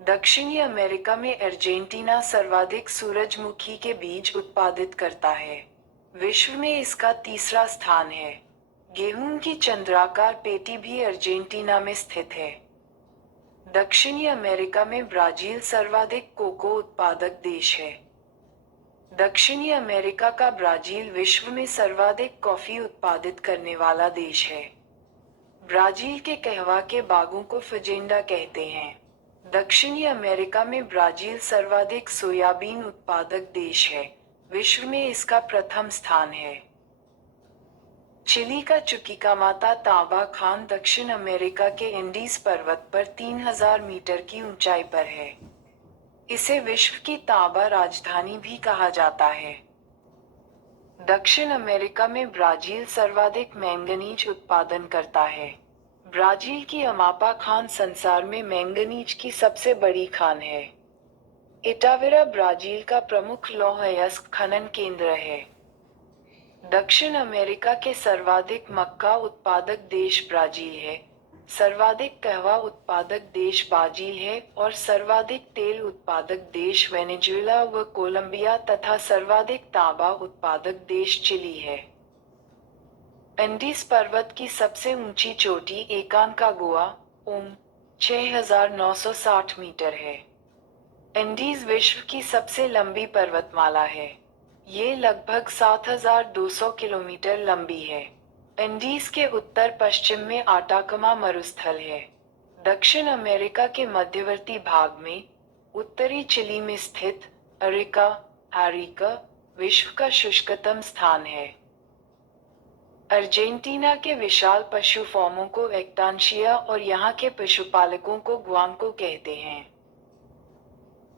दक्षिणी अमेरिका में अर्जेंटीना सर्वाधिक सूरजमुखी के बीज उत्पादित करता है। विश्व में इसका तीसरा स्थान है। गेहूं की चंद्राकार पेटी भी अर्जेंटीना में स्थित है। दक्षिणी अमेरिका में ब्राजील सर्वाधिक कोको उत्पादक देश है। दक्षिणी अमेरिका का ब्राजील विश्व में सर्वाधिक कॉफी उत्पादित करने वाला देश है। ब्राजील के कहवा के बागों को फजेंडा कहते हैं। दक्षिणी अमेरिका में ब्राजील सर्वाधिक सोयाबीन उत्पादक देश है। विश्व में इसका प्रथम स्थान है। चिली का चुकिकामाता तांबा खान दक्षिण अमेरिका के एंडीज पर्वत पर 3000 मीटर की ऊंचाई पर है। इसे विश्व की तांबा राजधानी भी कहा जाता है। दक्षिण अमेरिका में ब्राजील सर्वाधिक मैंगनीज उत्पादन करता है। ब्राजील की अमापा खान संसार में मैंगनीज की सबसे बड़ी खान है। इटावेरा ब्राजील का प्रमुख लौह अयस्क खनन केंद्र है। दक्षिण अमेरिका के सर्वाधिक मक्का उत्पादक देश ब्राजील है, सर्वाधिक कहवा उत्पादक देश ब्राजील है और सर्वाधिक तेल उत्पादक देश वेनेजुएला व कोलंबिया तथा सर्वाधिक तांबा उत्पादक देश चिली है। एंडीज पर्वत की सबसे ऊंची चोटी एकांकागुआ 6960 मीटर है। एंडीज विश्व की सबसे लंबी पर्वतमाला है। ये लगभग 7200 किलोमीटर लंबी है। एंडीज के उत्तर पश्चिम में आटाकमा मरुस्थल है। दक्षिण अमेरिका के मध्यवर्ती भाग में उत्तरी चिली में स्थित अरिका विश्व का शुष्कतम स्थान है। अर्जेंटीना के विशाल पशु फॉर्मों को एक्टांशिया और यहाँ के पशुपालकों को गुआंको कहते हैं।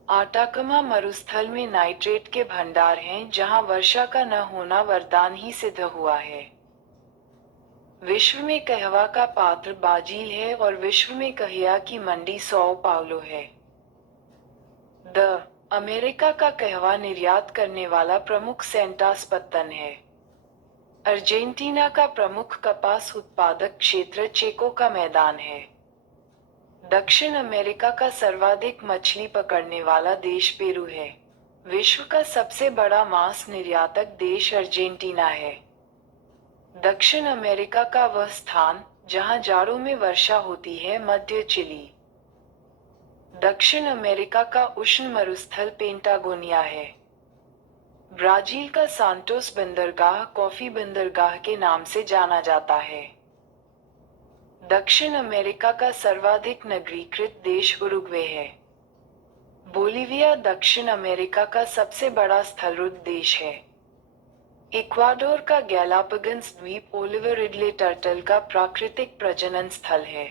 आटाकमा मरुस्थल में नाइट्रेट के भंडार हैं जहां वर्षा का न होना वरदान ही सिद्ध हुआ है। विश्व में कहवा का पात्र ब्राजील है और विश्व में कहिया की मंडी सौ पाउलो है। अमेरिका का कहवा निर्यात करने वाला प्रमुख सेंटास पत्तन है। अर्जेंटीना का प्रमुख कपास उत्पादक क्षेत्र चेको का मैदान है। दक्षिण अमेरिका का सर्वाधिक मछली पकड़ने वाला देश पेरू है। विश्व का सबसे बड़ा मांस निर्यातक देश अर्जेंटीना है। दक्षिण अमेरिका का वह स्थान जहां जाड़ों में वर्षा होती है मध्य चिली। दक्षिण अमेरिका का उष्ण मरुस्थल पेंटागोनिया है। ब्राजील का सांटोस बंदरगाह कॉफी बंदरगाह के नाम से जाना जाता है। दक्षिण अमेरिका का सर्वाधिक नगरीकृत देश उरुग्वे है। बोलिविया दक्षिण अमेरिका का सबसे बड़ा स्थलरुद्ध देश है। इक्वाडोर का गैलापागोस द्वीप ओलिवर रिडले टर्टल का प्राकृतिक प्रजनन स्थल है।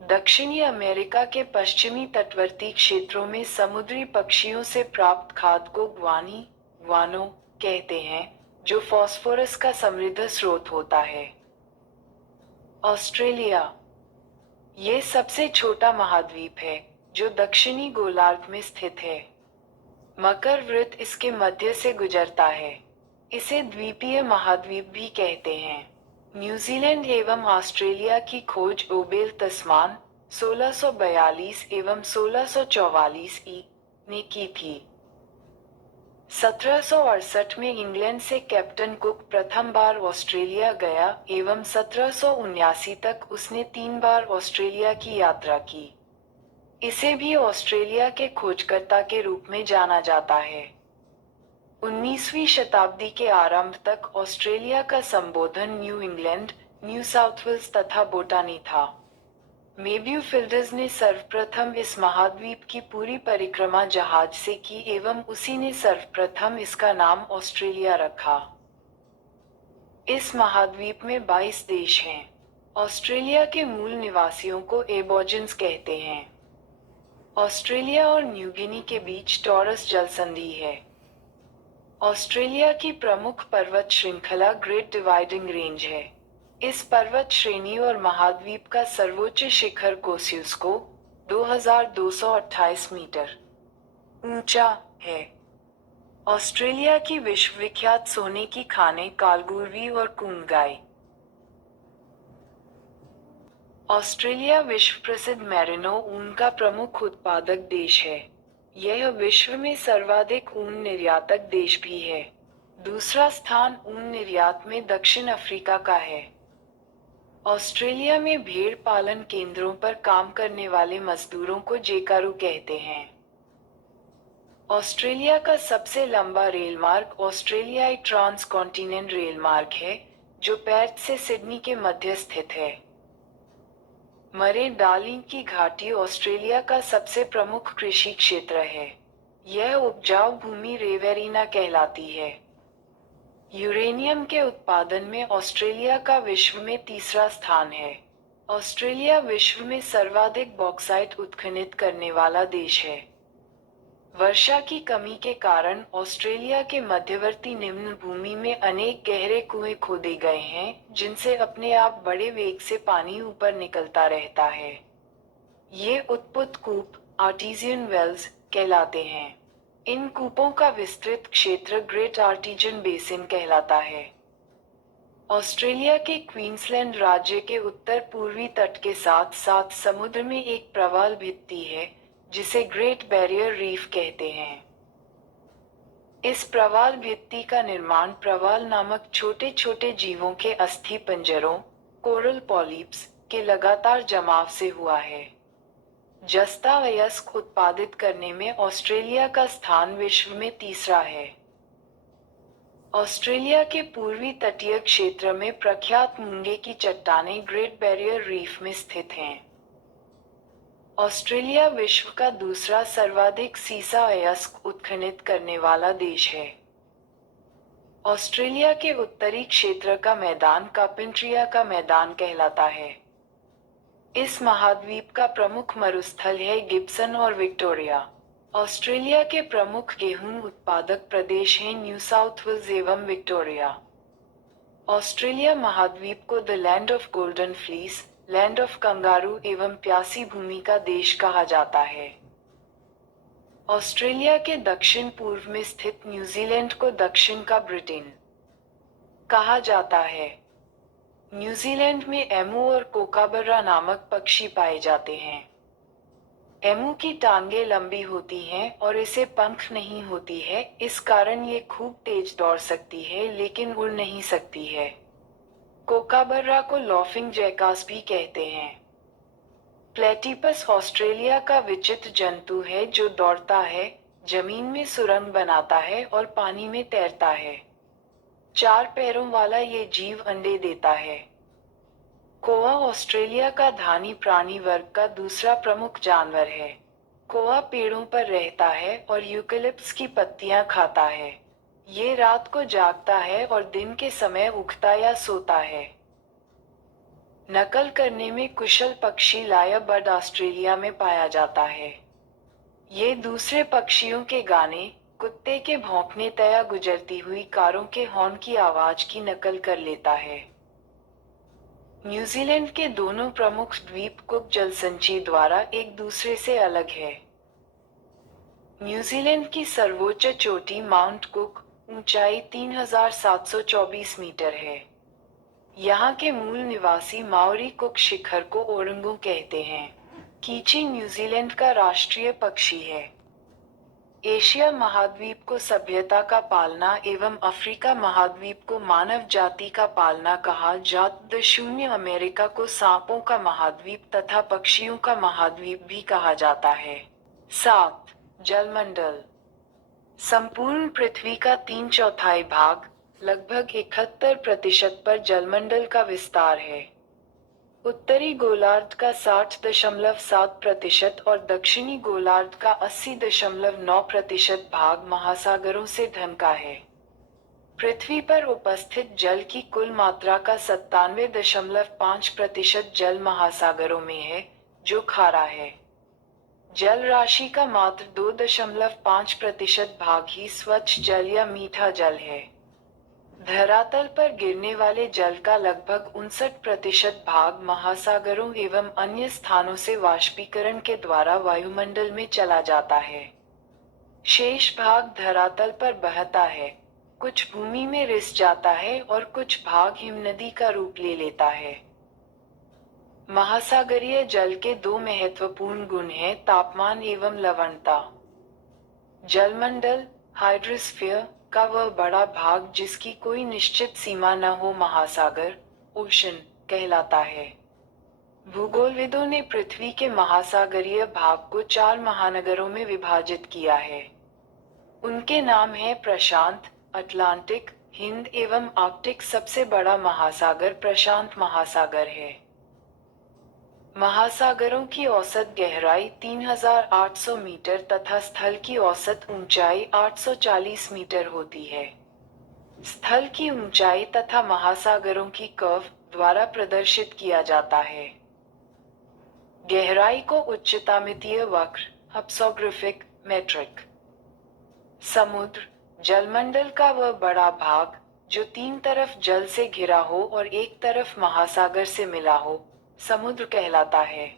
दक्षिणी अमेरिका के पश्चिमी तटवर्ती क्षेत्रों में समुद्री पक्षियों से प्राप्त खाद्य को गुआनो कहते हैं, जो फास्फोरस का समृद्ध स्रोत होता है। ऑस्ट्रेलिया ये सबसे छोटा महाद्वीप है जो दक्षिणी गोलार्ध में स्थित है। मकर वृत्त इसके मध्य से गुजरता है। इसे द्वीपीय महाद्वीप भी कहते हैं। न्यूजीलैंड एवं ऑस्ट्रेलिया की खोज ओबेल तस्मान 1642 एवं 1644 ने की थी। 1768 में इंग्लैंड से कैप्टन कुक प्रथम बार ऑस्ट्रेलिया गया एवं 1779 तक उसने 3 बार ऑस्ट्रेलिया की यात्रा की। इसे भी ऑस्ट्रेलिया के खोजकर्ता के रूप में जाना जाता है। 19वीं शताब्दी के आरंभ तक ऑस्ट्रेलिया का संबोधन New England, New South Wales तथा बोटानी था। मेब्यू फिल्डर्स ने सर्वप्रथम इस महाद्वीप की पूरी परिक्रमा जहाज से की एवं उसी ने सर्वप्रथम इसका नाम ऑस्ट्रेलिया रखा। इस महाद्वीप में 22 देश हैं। ऑस्ट्रेलिया के मूल निवासियों को एबॉर्जिन्स कहते हैं। ऑस्ट्रेलिया और न्यू गिनी के बीच टॉरस जलसंधि है। ऑस्ट्रेलिया की प्रमुख पर्वत श्रृंखला ग्रेट डिवाइडिंग रेंज है। इस पर्वत श्रेणी और महाद्वीप का सर्वोच्च शिखर कोसियुस्को 2228 मीटर ऊंचा है। ऑस्ट्रेलिया की विश्वविख्यात सोने की खानें कालगोरवी और कुंगाई। ऑस्ट्रेलिया विश्व प्रसिद्ध मेरिनो ऊन का प्रमुख उत्पादक देश है। यह विश्व में सर्वाधिक ऊन निर्यातक देश भी है। दूसरा स्थान ऊन निर्यात में दक्षिण अफ्रीका का है। ऑस्ट्रेलिया में भेड़ पालन केंद्रों पर काम करने वाले मजदूरों को जेकारू कहते हैं। ऑस्ट्रेलिया का सबसे लंबा रेलमार्ग ऑस्ट्रेलियाई ट्रांस कॉन्टिनेंट रेलमार्ग है, जो पेर्थ से सिडनी के मध्य स्थित है। मरे डार्लिंग की घाटी ऑस्ट्रेलिया का सबसे प्रमुख कृषि क्षेत्र है। यह उपजाऊ भूमि रेवेरिना कहलाती है। यूरेनियम के उत्पादन में ऑस्ट्रेलिया का विश्व में तीसरा स्थान है। ऑस्ट्रेलिया विश्व में सर्वाधिक बॉक्साइट उत्खनित करने वाला देश है। वर्षा की कमी के कारण ऑस्ट्रेलिया के मध्यवर्ती निम्न भूमि में अनेक गहरे कुएं खोदे गए हैं, जिनसे अपने आप बड़े वेग से पानी ऊपर निकलता रहता है। ये उत्पुत कूप, आर्टिजियन वेल्स, कहलाते हैं। इन कूपों का विस्तृत क्षेत्र ग्रेट आर्टिजन बेसिन कहलाता है। ऑस्ट्रेलिया के क्वींसलैंड राज्य के उत्तर पूर्वी तट के साथ साथ समुद्र में एक प्रवाल भित्ति है, जिसे ग्रेट बैरियर रीफ कहते हैं। इस प्रवाल भित्ति का निर्माण प्रवाल नामक छोटे छोटे जीवों के अस्थि पंजरों, कोरल पॉलिप्स, के लगातार जमाव से हुआ है। जस्ता वयस्क उत्पादित करने में ऑस्ट्रेलिया का स्थान विश्व में तीसरा है। ऑस्ट्रेलिया के पूर्वी तटीय क्षेत्र में प्रख्यात मूंगे की चट्टानें ग्रेट बैरियर रीफ में स्थित हैं। ऑस्ट्रेलिया विश्व का दूसरा सर्वाधिक सीसा अयस्क उत्खनित करने वाला देश है। ऑस्ट्रेलिया के उत्तरी क्षेत्र का मैदान कार्पेंट्रिया का मैदान कहलाता है। इस महाद्वीप का प्रमुख मरुस्थल है गिब्सन और विक्टोरिया। ऑस्ट्रेलिया के प्रमुख गेहूं उत्पादक प्रदेश हैं न्यू साउथ वेल्स एवं विक्टोरिया। ऑस्ट्रेलिया महाद्वीप को the land of golden fleece, land of kangaroo एवं प्यासी भूमि का देश कहा जाता है। ऑस्ट्रेलिया के दक्षिण पूर्व में स्थित न्यूजीलैंड को दक्षिण का ब्रिटेन कहा जाता है। न्यूजीलैंड में एमू और कोकाबर्रा नामक पक्षी पाए जाते हैं। एमू की टांगें लंबी होती हैं और इसे पंख नहीं होती है, इस कारण ये खूब तेज दौड़ सकती है लेकिन उड़ नहीं सकती है। कोकाबर्रा को लॉफिंग जैकास भी कहते हैं। प्लेटिपस ऑस्ट्रेलिया का विचित्र जंतु है जो दौड़ता है, जमीन में सुरंग बनाता है और पानी में तैरता है। 4 पैरों वाला ये जीव अंडे देता है। कोआ ऑस्ट्रेलिया का धानी प्राणी वर्ग का दूसरा प्रमुख जानवर है। कोआ पेड़ों पर रहता है और यूकेलिप्टस की पत्तियां खाता है। ये रात को जागता है और दिन के समय उगता या सोता है। नकल करने में कुशल पक्षी लायर बर्ड ऑस्ट्रेलिया में पाया जाता है। ये दूसरे पक्षियों के गाने, कुत्ते के भौंकने तया गुजरती हुई कारों के हॉर्न की आवाज की नकल कर लेता है। न्यूजीलैंड के दोनों प्रमुख द्वीप कुक जलसंचय द्वारा एक दूसरे से अलग है। न्यूजीलैंड की सर्वोच्च चोटी माउंट कुक, ऊंचाई 3724 मीटर है। यहाँ के मूल निवासी माओरी कुक शिखर को ओरंगू कहते हैं। कीची न्यूजीलैंड का राष्ट्रीय पक्षी है। एशिया महाद्वीप को सभ्यता का पालना एवं अफ्रीका महाद्वीप को मानव जाति का पालना कहा जाता। शून्य अमेरिका को सांपों का महाद्वीप तथा पक्षियों का महाद्वीप भी कहा जाता है। 7. जलमंडल। संपूर्ण पृथ्वी का 3/4 भाग, लगभग 71% पर जलमंडल का विस्तार है। उत्तरी गोलार्ध का 60.7% और दक्षिणी गोलार्ध का 80.9% भाग महासागरों से ढका है। पृथ्वी पर उपस्थित जल की कुल मात्रा का 97.5% जल महासागरों में है, जो खारा है। जल राशि का मात्र 2.5% भाग ही स्वच्छ जल या मीठा जल है। धरातल पर गिरने वाले जल का लगभग 59% भाग महासागरों एवं अन्य स्थानों से वाष्पीकरण के द्वारा वायुमंडल में चला जाता है। शेष भाग धरातल पर बहता है, कुछ भूमि में रिस जाता है और कुछ भाग हिमनदी का रूप ले लेता है। महासागरीय जल के 2 महत्वपूर्ण गुण हैं, तापमान एवं लवणता। जलमंडल, हाइड्रोस्फीयर, का वह बड़ा भाग जिसकी कोई निश्चित सीमा न हो महासागर, ओशन, कहलाता है। भूगोलविदों ने पृथ्वी के महासागरीय भाग को 4 महानगरों में विभाजित किया है। उनके नाम हैं प्रशांत, अटलांटिक, हिंद एवं आर्कटिक। सबसे बड़ा महासागर प्रशांत महासागर है। महासागरों की औसत गहराई 3,800 मीटर तथा स्थल की औसत ऊंचाई 840 मीटर होती है। स्थल की ऊंचाई तथा महासागरों की कर्व द्वारा प्रदर्शित किया जाता है। गहराई को उच्चतामितीय वक्र हप्सोग्राफिक मेट्रिक। समुद्र जलमंडल का वह बड़ा भाग जो तीन तरफ जल से घिरा हो और एक तरफ महासागर से मिला हो, समुद्र कहलाता है।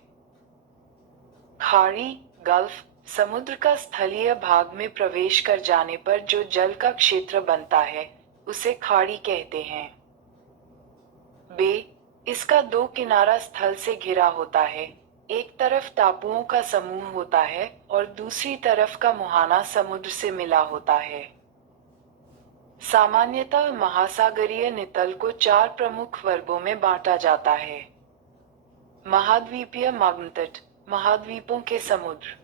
खाड़ी गल्फ समुद्र का स्थलीय भाग में प्रवेश कर जाने पर जो जल का क्षेत्र बनता है, उसे खाड़ी कहते हैं। बे इसका दो किनारा स्थल से घिरा होता है, एक तरफ टापुओं का समूह होता है और दूसरी तरफ का मुहाना समुद्र से मिला होता है। सामान्यतः महासागरीय नितल को चार प्रमुख वर्गों में बांटा जाता है। महाद्वीपीय मग्नतट महाद्वीपों के समुद्र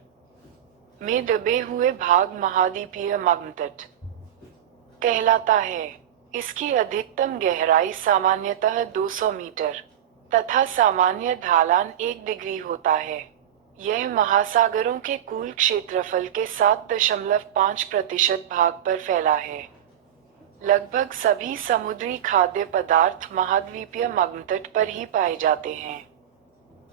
में दबे हुए भाग महाद्वीपीय मग्नतट कहलाता है। इसकी अधिकतम गहराई सामान्यतः 200 मीटर तथा सामान्य ढालान 1 डिग्री होता है। यह महासागरों के कुल क्षेत्रफल के 7.5% भाग पर फैला है। लगभग सभी समुद्री खाद्य पदार्थ महाद्वीपीय मग्नतट पर ही पाए जाते हैं।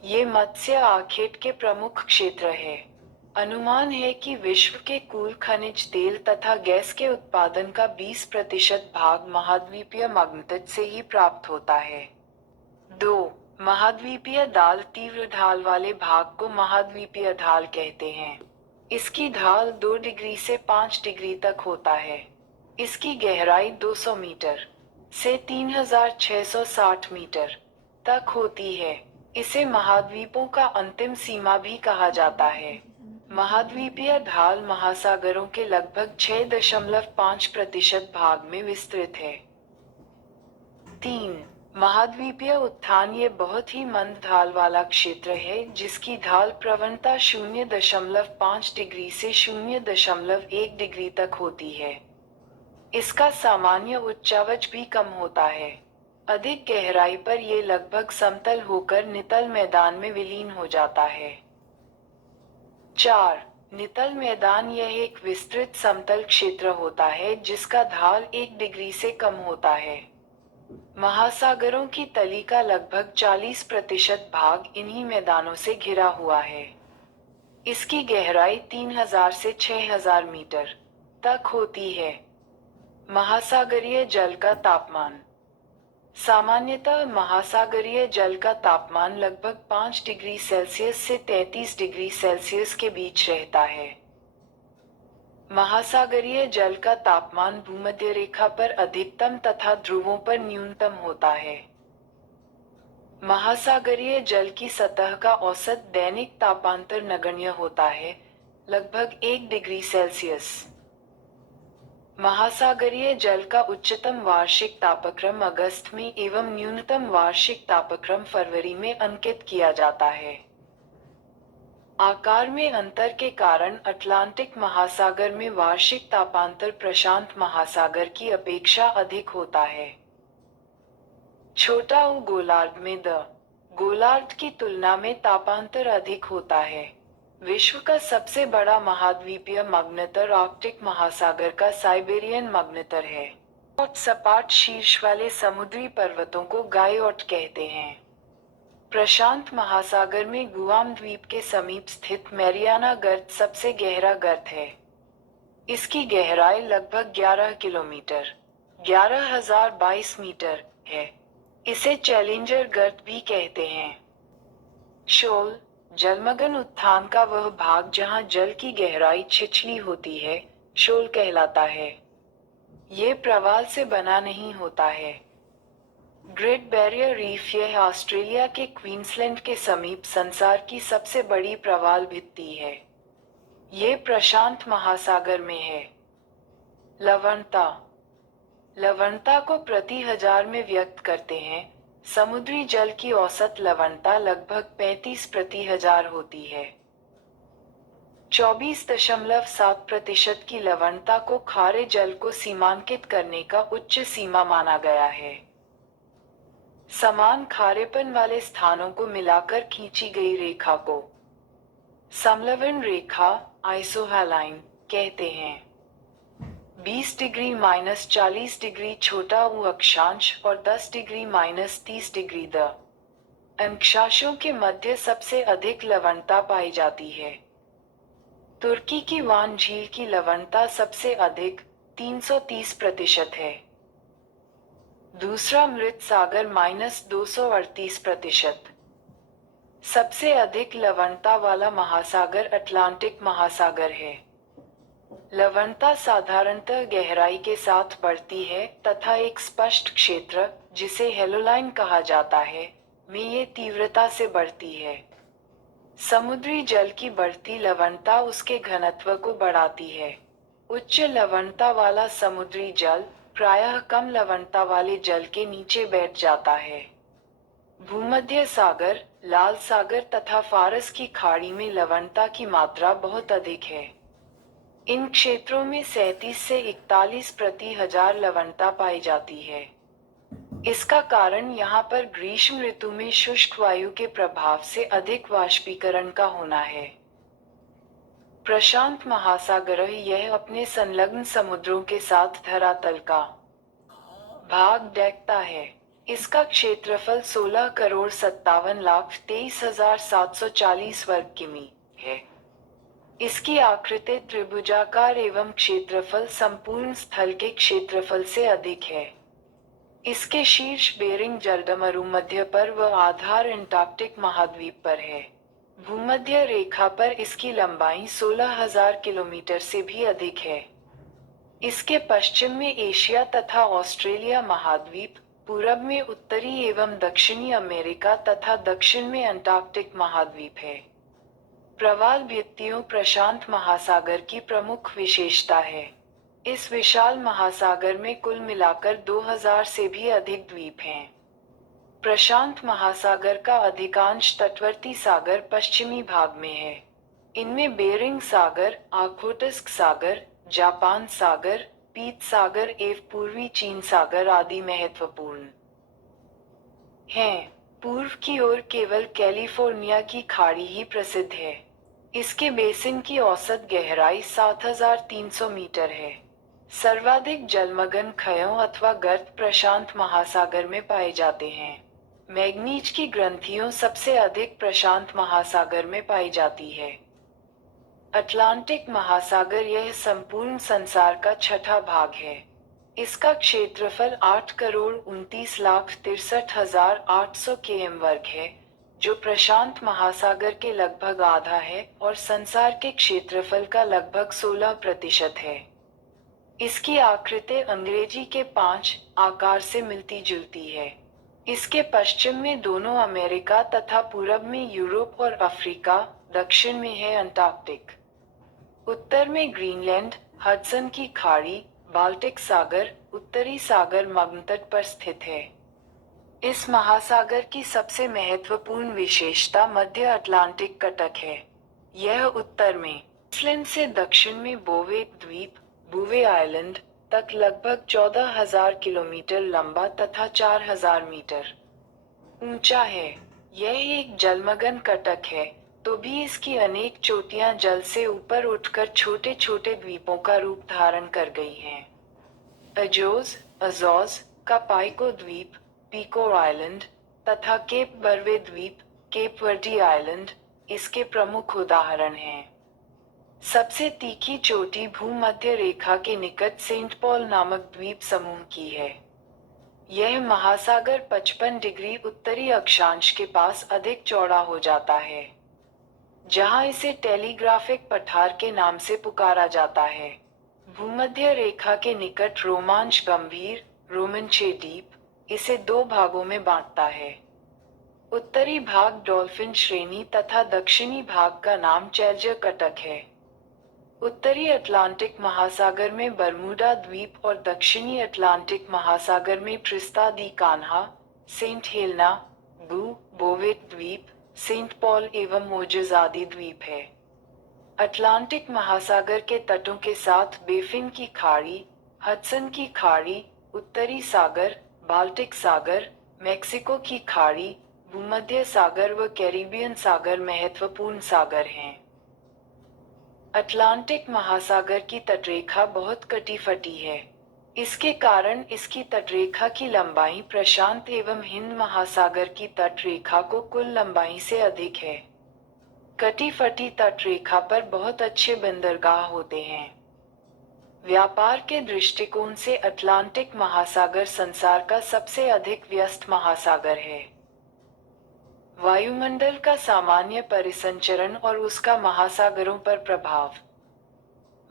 ये मत्स्य आखेट के प्रमुख क्षेत्र है। अनुमान है कि विश्व के कुल खनिज तेल तथा गैस के उत्पादन का 20% भाग महाद्वीपीय मग्नतट से ही प्राप्त होता है। 2. महाद्वीपीय ढाल तीव्र ढाल वाले भाग को महाद्वीपीय ढाल कहते हैं। इसकी ढाल 2 डिग्री से 5 डिग्री तक होता है। इसकी गहराई 200 मीटर से 3,660 मीटर तक होती है। इसे महाद्वीपों का अंतिम सीमा भी कहा जाता है। महाद्वीपीय ढाल महासागरों के लगभग 6.5% भाग में विस्तृत है। 3. महाद्वीपीय उत्थान ये बहुत ही मंद ढाल वाला क्षेत्र है जिसकी ढाल प्रवणता 0.5 डिग्री से 0.1 डिग्री तक होती है। इसका सामान्य उच्चावच भी कम होता है। अधिक गहराई पर यह लगभग समतल होकर नितल मैदान में विलीन हो जाता है। 4. नितल मैदान यह एक विस्तृत समतल क्षेत्र होता है जिसका ढाल 1 डिग्री से कम होता है। महासागरों की तली का लगभग 40% भाग इन्हीं मैदानों से घिरा हुआ है। इसकी गहराई 3,000 से 6,000 मीटर तक होती है। महासागरीय जल का तापमान सामान्यतः महासागरीय जल का तापमान लगभग 5 डिग्री सेल्सियस से 33 डिग्री सेल्सियस के बीच रहता है। महासागरीय जल का तापमान भूमध्य रेखा पर अधिकतम तथा ध्रुवों पर न्यूनतम होता है। महासागरीय जल की सतह का औसत दैनिक तापांतर नगण्य होता है, लगभग 1 डिग्री सेल्सियस। महासागरीय जल का उच्चतम वार्षिक तापक्रम अगस्त में एवं न्यूनतम वार्षिक तापक्रम फरवरी में अंकित किया जाता है। आकार में अंतर के कारण अटलांटिक महासागर में वार्षिक तापांतर प्रशांत महासागर की अपेक्षा अधिक होता है। छोटा ऊ गोलार्ध में गोलार्ध की तुलना में तापांतर अधिक होता है। विश्व का सबसे बड़ा महाद्वीपीय मग्नतर आर्कटिक महासागर का साइबेरियन मग्नतर है। और सपाट शीर्ष वाले समुद्री पर्वतों को गायोट कहते हैं। प्रशांत महासागर में गुआम द्वीप के समीप स्थित मैरियाना गर्त सबसे गहरा गर्त है। इसकी गहराई लगभग 11 किलोमीटर 11,022 मीटर है। इसे चैलेंजर गर्त भी कहते हैं। शोल जलमग्न उत्थान का वह भाग जहां जल की गहराई छिछली होती है, शोल कहलाता है। ये प्रवाल से बना नहीं होता है। ग्रेट बैरियर रीफ यह ऑस्ट्रेलिया के क्वींसलैंड के समीप संसार की सबसे बड़ी प्रवाल भित्ति है। ये प्रशांत महासागर में है। लवणता लवणता को प्रति हजार में व्यक्त करते हैं। समुद्री जल की औसत लवणता लगभग 35 प्रति हजार होती है। 24.7% की लवणता को खारे जल को सीमांकित करने का उच्च सीमा माना गया है। समान खारेपन वाले स्थानों को मिलाकर खींची गई रेखा को समलवन रेखा आइसोहैलाइन कहते हैं। 20 डिग्री माइनस 40 डिग्री छोटा u अक्षांश और 10 डिग्री माइनस 30 डिग्री द अक्षांशों के मध्य सबसे अधिक लवणता पाई जाती है। तुर्की की वान झील की लवणता सबसे अधिक 330% है। दूसरा मृत सागर -238%। सबसे अधिक लवणता वाला महासागर अटलांटिक महासागर है। लवणता साधारणतः गहराई के साथ बढ़ती है तथा एक स्पष्ट क्षेत्र, जिसे हेलोलाइन कहा जाता है, में ये तीव्रता से बढ़ती है। समुद्री जल की बढ़ती लवणता उसके घनत्व को बढ़ाती है। उच्च लवणता वाला समुद्री जल प्रायः कम लवणता वाले जल के नीचे बैठ जाता है। भूमध्य सागर, लाल सागर तथा फारस की खाड़ी में लवणता की मात्रा बहुत अधिक है। इन क्षेत्रों में 37 से 41 प्रति हजार लवणता पाई जाती है। इसका कारण यहाँ पर ग्रीष्म ऋतु में शुष्क वायु के प्रभाव से अधिक वाष्पीकरण का होना है। प्रशांत महासागर यह अपने संलग्न समुद्रों के साथ धरातल का भाग देखता है। इसका क्षेत्रफल 16,57,23,740 वर्ग किमी है। इसकी आकृति त्रिभुजाकार एवं क्षेत्रफल संपूर्ण स्थल के क्षेत्रफल से अधिक है। इसके शीर्ष बेरिंग जलडमरू मध्य पर व आधार अंटार्कटिक महाद्वीप पर है। भूमध्य रेखा पर इसकी लंबाई 16,000 किलोमीटर से भी अधिक है। इसके पश्चिम में एशिया तथा ऑस्ट्रेलिया महाद्वीप, पूरब में उत्तरी एवं दक्षिणी अमेरिका तथा दक्षिण में अंटार्कटिक महाद्वीप है। प्रवाल भित्तियों प्रशांत महासागर की प्रमुख विशेषता है। इस विशाल महासागर में कुल मिलाकर 2000 से भी अधिक द्वीप हैं। प्रशांत महासागर का अधिकांश तटवर्ती सागर पश्चिमी भाग में है। इनमें बेरिंग सागर, ओखोटस्क सागर, जापान सागर, पीत सागर एवं पूर्वी चीन सागर आदि महत्वपूर्ण हैं। पूर्व की ओर केवल कैलिफोर्निया की खाड़ी ही प्रसिद्ध है। इसके बेसिन की औसत गहराई 7300 मीटर है। सर्वाधिक जलमग्न खयों अथवा गर्त प्रशांत महासागर में पाए जाते हैं। मैग्नीज की ग्रंथियों सबसे अधिक प्रशांत महासागर में पाई जाती है। अटलांटिक महासागर यह संपूर्ण संसार का छठा भाग है। इसका क्षेत्रफल 8,29,63,800 km वर्ग है, जो प्रशांत महासागर के लगभग आधा है और संसार के क्षेत्रफल का लगभग 16% है। इसकी आकृति अंग्रेजी के 5 आकार से मिलती जुलती है। इसके पश्चिम में दोनों अमेरिका तथा पूरब में यूरोप और अफ्रीका, दक्षिण में है अंटार्कटिक। उत्तर में ग्रीनलैंड, हडसन की खाड़ी, बाल्टिक सागर, उत्तरी सागर मग्न तट पर स्थित है। इस महासागर की सबसे महत्वपूर्ण विशेषता मध्य अटलांटिक कटक है। यह उत्तर में आइसलैंड से दक्षिण में बोवे द्वीप, बुवे आइलैंड तक लगभग 14,000 किलोमीटर लंबा तथा 4,000 मीटर ऊंचा है। यह एक जलमग्न कटक है, तो भी इसकी अनेक चोटियां जल से ऊपर उठकर छोटे छोटे द्वीपों का रूप धारण कर गई हैं। अजोज का पाइको द्वीप, पीको आइलैंड तथा केप बर्वे द्वीप, केप वर्डी आइलैंड इसके प्रमुख उदाहरण हैं। सबसे तीखी चोटी भूमध्य रेखा के निकट सेंट पॉल नामक द्वीप समूह की है। यह महासागर 55 डिग्री उत्तरी अक्षांश के पास अधिक चौड़ा हो जाता है, जहां इसे टेलीग्राफिक पठार के नाम से पुकारा जाता है। भूमध्य रेखा के निकट रोमांच गंभीर रोमनचे डीप इसे 2 भागों में बांटता है। उत्तरी भाग डॉल्फिन श्रेणी तथा दक्षिणी भाग का नाम चैल्जर कटक है। उत्तरी अटलांटिक महासागर में बरमूडा द्वीप और दक्षिणी अटलांटिक महासागर में ट्रिस्ता दी कान्हा, सेंट हेलेना, बोवेट द्वीप, सेंट पॉल एवं मोजेस आदि द्वीप है। अटलांटिक महासागर के तटों के साथ बेफिन की खाड़ी, हडसन की खाड़ी, उत्तरी सागर, बाल्टिक सागर, मेक्सिको की खाड़ी, भूमध्य सागर व कैरिबियन सागर महत्वपूर्ण सागर हैं। अटलांटिक महासागर की तटरेखा बहुत कटी-फटी है। इसके कारण इसकी तटरेखा की लंबाई प्रशांत एवं हिंद महासागर की तटरेखा को कुल लंबाई से अधिक है। कटी-फटी तटरेखा पर बहुत अच्छे बंदरगाह होते हैं। व्यापार के दृष्टिकोण से अटलांटिक महासागर संसार का सबसे अधिक व्यस्त महासागर है। वायुमंडल का सामान्य परिसंचरण और उसका महासागरों पर प्रभाव।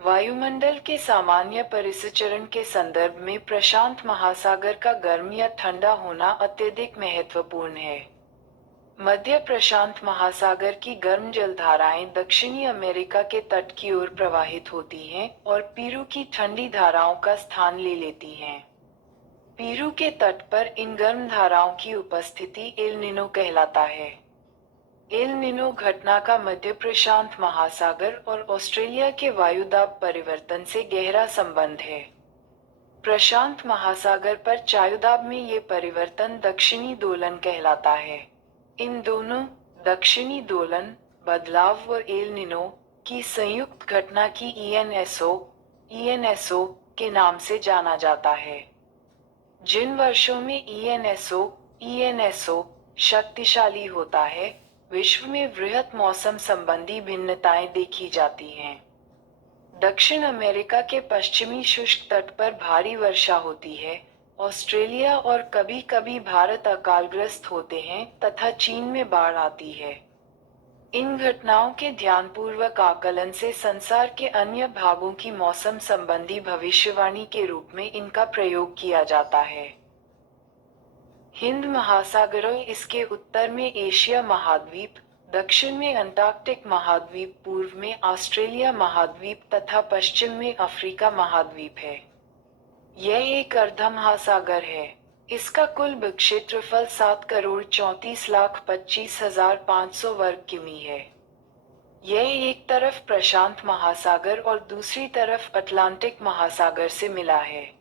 वायुमंडल के सामान्य परिसंचरण के संदर्भ में प्रशांत महासागर का गर्म या ठंडा होना अत्यधिक महत्वपूर्ण है। मध्य प्रशांत महासागर की गर्म जलधाराएं दक्षिणी अमेरिका के तट की ओर प्रवाहित होती हैं और पेरू की ठंडी धाराओं का स्थान ले लेती हैं। पेरू के तट पर इन गर्म धाराओं की उपस्थिति एल निनो कहलाता है। एल निनो घटना का मध्य प्रशांत महासागर और ऑस्ट्रेलिया के वायुदाब परिवर्तन से गहरा संबंध है। प्रशांत महासागर पर वायुदाब में ये परिवर्तन दक्षिणी दोलन कहलाता है। इन दोनों, दक्षिणी दोलन, बदलाव व एल निनो की संयुक्त घटना की ईएनएसओ के नाम से जाना जाता है। जिन वर्षों में ईएनएसओ शक्तिशाली होता है, विश्व में वृहत मौसम संबंधी भिन्नताएं देखी जाती हैं। दक्षिण अमेरिका के पश्चिमी शुष्क तट पर भारी वर्षा होती है, ऑस्ट्रेलिया और कभी-कभी भारत अकालग्रस्त होते हैं तथा चीन में बाढ़ आती है। इन घटनाओं के ध्यानपूर्वक आकलन से संसार के अन्य भागों की मौसम संबंधी भविष्यवाणी के रूप में इनका प्रयोग किया जाता है। हिंद महासागर और इसके उत्तर में एशिया महाद्वीप, दक्षिण में अंटार्कटिक महाद्वीप, पूर्व में ऑस्ट्रेलिया महाद्वीप तथा पश्चिम में अफ्रीका महाद्वीप है। यह एक अर्धमहासागर है। इसका कुल क्षेत्रफल 7,34,25,500 वर्ग किमी है। यह एक तरफ प्रशांत महासागर और दूसरी तरफ अटलांटिक महासागर से मिला है।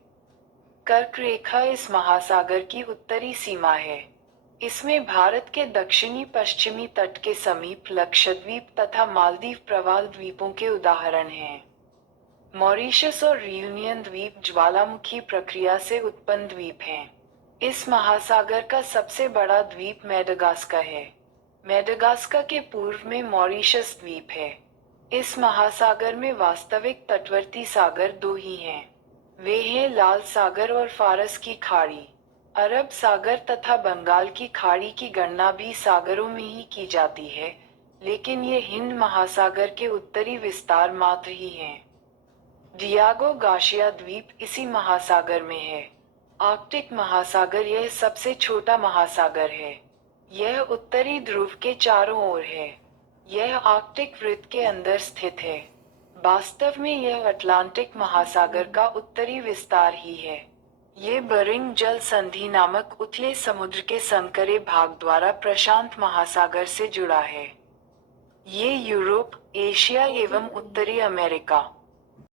कर्क रेखा इस महासागर की उत्तरी सीमा है। इसमें भारत के दक्षिणी पश्चिमी तट के समीप लक्षद्वीप तथा मालदीव प्रवाल द्वीपों के उदाहरण हैं। मॉरिशस और रियूनियन द्वीप ज्वालामुखी प्रक्रिया से उत्पन्न द्वीप हैं। इस महासागर का सबसे बड़ा द्वीप मेडागास्कर है। मेडागास्कर के पूर्व में मॉरिशस द्वीप है। इस महासागर में वास्तविक तटवर्ती सागर दो ही हैं। वे हैं लाल सागर और फारस की खाड़ी। अरब सागर तथा बंगाल की खाड़ी की गणना भी सागरों में ही की जाती है, लेकिन ये हिंद महासागर के उत्तरी विस्तार मात्र ही हैं। डियागो गार्सिया द्वीप इसी महासागर में है। आर्कटिक महासागर यह सबसे छोटा महासागर है। यह उत्तरी ध्रुव के चारों ओर है। यह आर्कटिक वृत्त के अंदर स्थित है। वास्तव में यह अटलांटिक महासागर का उत्तरी विस्तार ही है। ये बरिंग जल संधि नामक उथले समुद्र के संकरे भाग द्वारा प्रशांत महासागर से जुड़ा है। ये यूरोप, एशिया एवं उत्तरी अमेरिका